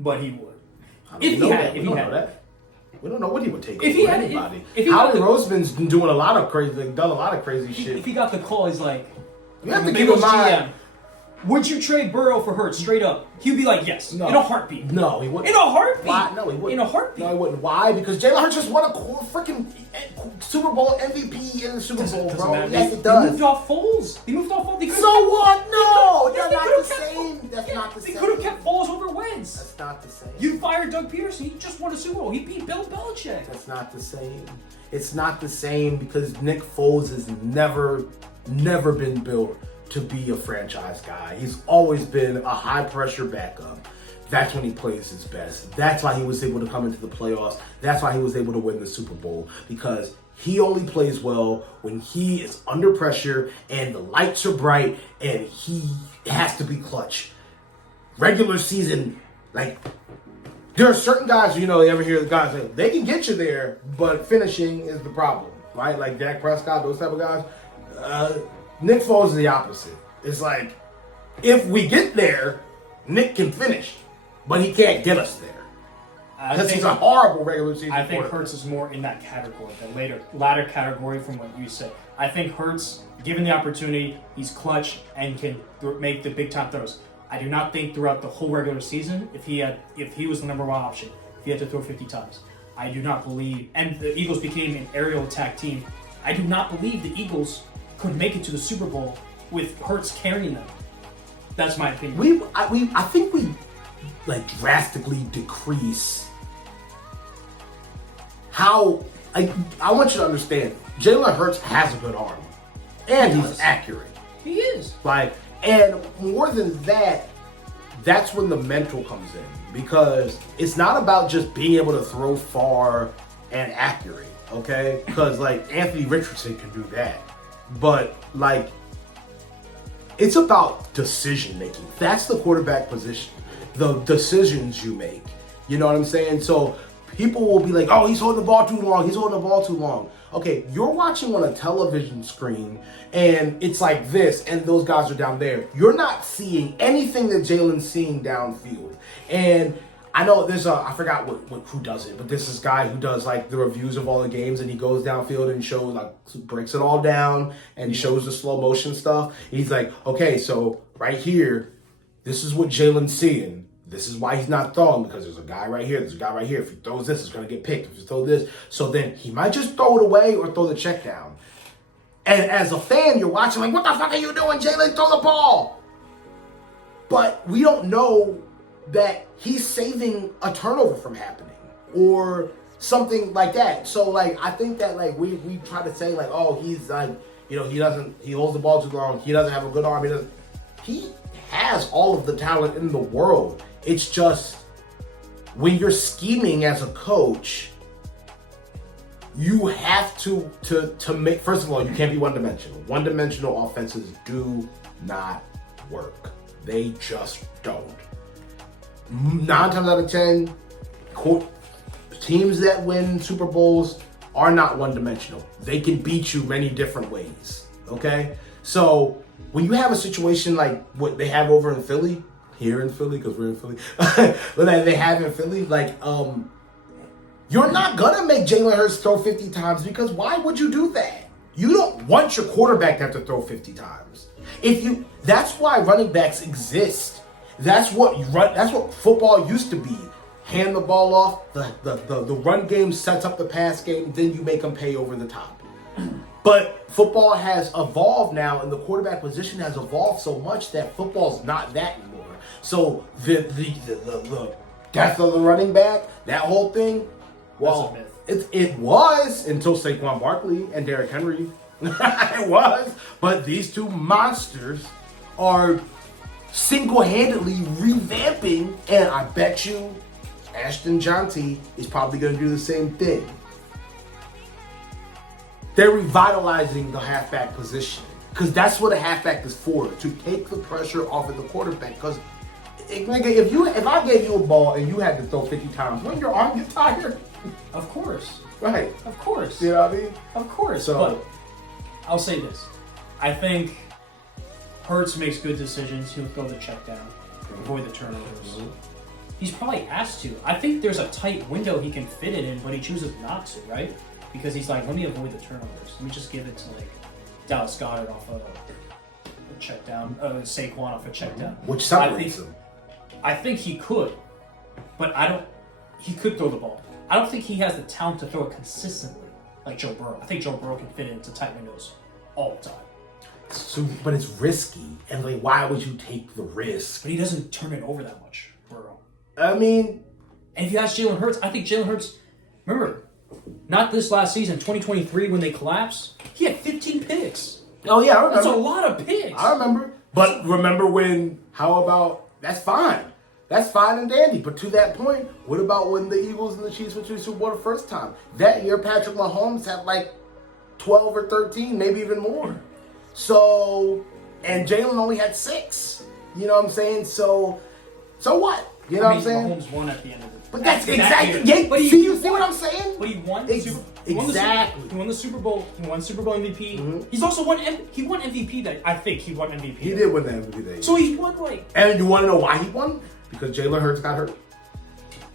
But he would. We don't know that. We don't know what he would take if over anybody. Howie Roseman's been doing a lot of crazy, done a lot of crazy shit. If he got the call, he's like, you have to keep in mind. Would you trade Burrow for Hurts straight up? He'd be like, yes, No. in a heartbeat. No, he wouldn't. In a heartbeat. Why? No, he wouldn't. In a heartbeat. No, he wouldn't. Why? Because Jalen Hurts just won a freaking Super Bowl MVP in the Super Bowl, Doesn't bro. matter. Yes, it They does. moved off Foles. They moved off Foles. They could've So kept- what? No, Yes, that's they not could've the kept- same. That's not the They same. could have kept Foles over Wentz. That's not the same. You fired Doug Peterson. He just won a Super Bowl. He beat Bill Belichick. That's not the same. It's not the same because Nick Foles has never been built to be a franchise guy. He's always been a high pressure backup. That's when he plays his best. That's why he was able to come into the playoffs. That's why he was able to win the Super Bowl, because he only plays well when he is under pressure and the lights are bright and he has to be clutch. Regular season, like, there are certain guys, you ever hear the guys say, they can get you there, but finishing is the problem, right? Like Dak Prescott, those type of guys. Nick Foles is the opposite. It's like, if we get there, Nick can finish, but he can't get us there. Because he's a horrible regular season I think quarterback. Hurts is more in that category, the latter category from what you said. I think Hurts, given the opportunity, he's clutch and can make the big time throws. I do not think throughout the whole regular season, if he was the number one option, if he had to throw 50 times, I do not believe. And the Eagles became an aerial attack team. I do not believe the Eagles could make it to the Super Bowl with Hurts carrying them. That's my opinion. I think we like drastically decrease how. I want you to understand, Jalen Hurts has a good arm, and he's accurate. He is. And more than that, that's when the mental comes in, because it's not about just being able to throw far and accurate, okay? Because Anthony Richardson can do that, but it's about decision making. That's the quarterback position. The decisions you make. You know what I'm saying? So people will be like, oh, he's holding the ball too long. He's holding the ball too long. Okay, you're watching on a television screen and it's like this and those guys are down there. You're not seeing anything that Jalen's seeing downfield. And I know there's I forgot who does it, but this is guy who does the reviews of all the games, and he goes downfield and shows breaks it all down and shows the slow motion stuff. And he's like, okay, so right here, this is what Jalen's seeing. This is why he's not throwing, because there's a guy right here, there's a guy right here. If he throws this, it's going to get picked. If he throws this, so then he might just throw it away or throw the check down. And as a fan, you're watching what the fuck are you doing, Jalen? Throw the ball. But we don't know that he's saving a turnover from happening or something like that. So I think that we try to say oh, he's he holds the ball too long. He doesn't have a good arm. He has all of the talent in the world. It's just when you're scheming as a coach, you have to make, first of all, you can't be one-dimensional. One-dimensional offenses do not work. They just don't. 9 times out of 10, teams that win Super Bowls are not one-dimensional. They can beat you many different ways, okay? So when you have a situation like what they have over in Philly, here in Philly, because we're in Philly, but they have in Philly, you're not gonna make Jalen Hurts throw 50 times, because why would you do that? You don't want your quarterback to have to throw 50 times. That's why running backs exist. That's what football used to be. Hand the ball off, the run game sets up the pass game, then you make them pay over the top. But football has evolved now, and the quarterback position has evolved so much that football's not that anymore. So the death of the running back, that whole thing, well, it was until Saquon Barkley and Derrick Henry. It was, but these two monsters are single-handedly revamping, and I bet you Ashton Jonty is probably going to do the same thing. They're revitalizing the halfback position, because that's what a halfback is for, to take the pressure off of the quarterback. Because if I gave you a ball and you had to throw 50 times, wouldn't your arm get tired? Of course. Right. Of course. You know what I mean? Of course. So, but I'll say this. I think Hurts makes good decisions. He'll throw the check down, avoid the turnovers. He's probably asked to. I think there's a tight window he can fit it in, but he chooses not to, right? Because he's like, let me avoid the turnovers. Let me just give it to Dallas Goedert off of check down, Saquon off a check down. Which separates him. I think he could, but he could throw the ball. I don't think he has the talent to throw it consistently like Joe Burrow. I think Joe Burrow can fit it into tight windows all the time. So, but it's risky, and like, why would you take the risk? But he doesn't turn it over that much, Burrow. I mean, and if you ask Jalen Hurts, I think Jalen Hurts, remember, not this last season, 2023 when they collapsed, he had 15 picks. oh yeah, I remember. That's a lot of picks. I remember. But remember when? How about that's fine. That's fine and dandy. But to that point, what about when the Eagles and the Chiefs went to the Super Bowl the first time? That year, Patrick Mahomes had like 12 or 13, maybe even more. So, and Jalen only had 6. You know what I'm saying? So what? You know what I'm saying? Mahomes won at the end of it. But that's that exactly. year. Yeah, But you see what I'm saying? But he won. Exactly. He won the Super Bowl. He won Super Bowl MVP. Mm-hmm. He's also won. He won MVP. That I think he won MVP. He did win the MVP that year. So he won like. And you want to know why he won? Because Jalen Hurts got hurt.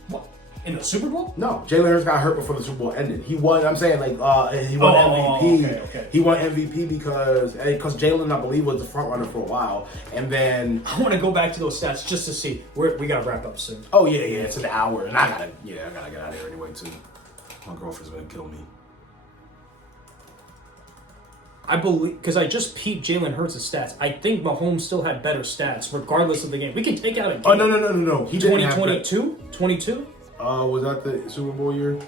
What? In the Super Bowl? No, Jalen Hurts got hurt before the Super Bowl ended. He won. I'm saying like he won MVP. Okay. He won MVP because Jalen, I believe, was the front runner for a while, and then I want to go back to those stats just to see. We gotta wrap up soon. oh yeah, it's an hour, and I gotta get out of here anyway too. My girlfriend's gonna kill me. I believe because I just peeped Jalen Hurts' stats. I think Mahomes still had better stats regardless of the game. We can take out a game. Oh no. He didn't have 2022, 22, was that the Super Bowl year?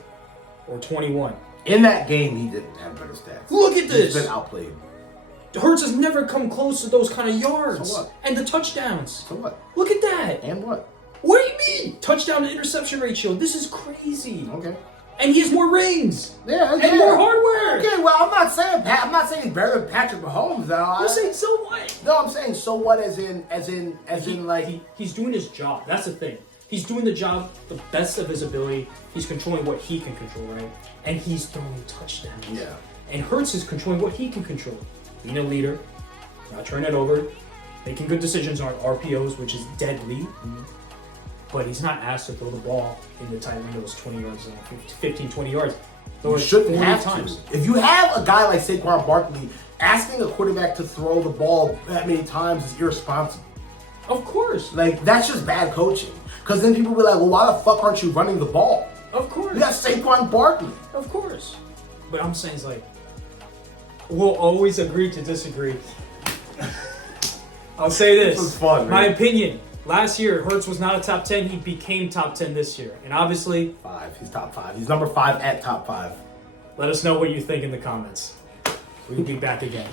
or 21. In that game, he didn't have better stats. Look at this. He's been outplayed. Hurts has never come close to those kind of yards. So what? And the touchdowns. So what? Look at that. And what? What do you mean? Touchdown to interception ratio. This is crazy. Okay. And he has more rings. Yeah, And more hardware. Okay, well, I'm not saying that. I'm not saying he's better than Patrick Mahomes, though. I'm saying so what? No, I'm saying so what, as in like He's doing his job. That's the thing. He's doing the job the best of his ability. He's controlling what he can control, right? And he's throwing touchdowns. Yeah. And Hurts is controlling what he can control. Being a leader, not turning it over, making good decisions on RPOs, which is deadly. Mm-hmm. But he's not asked to throw the ball in the tight windows 20 yards, 15, 20 yards. Throw you it shouldn't 40 have times. to. If you have a guy like Saquon Barkley, asking a quarterback to throw the ball that many times is irresponsible. Of course. Like, that's just bad coaching. Because then people will be like, well, why the fuck aren't you running the ball? Of course. You got Saquon Barkley. Of course. But I'm saying it's like, we'll always agree to disagree. I'll say this. This was fun, My man. opinion. Last year, Hurts was not a top 10. He became top 10 this year. And obviously, 5. He's top 5. He's number 5 at top 5. let us know what you think in the comments. We'll be back again.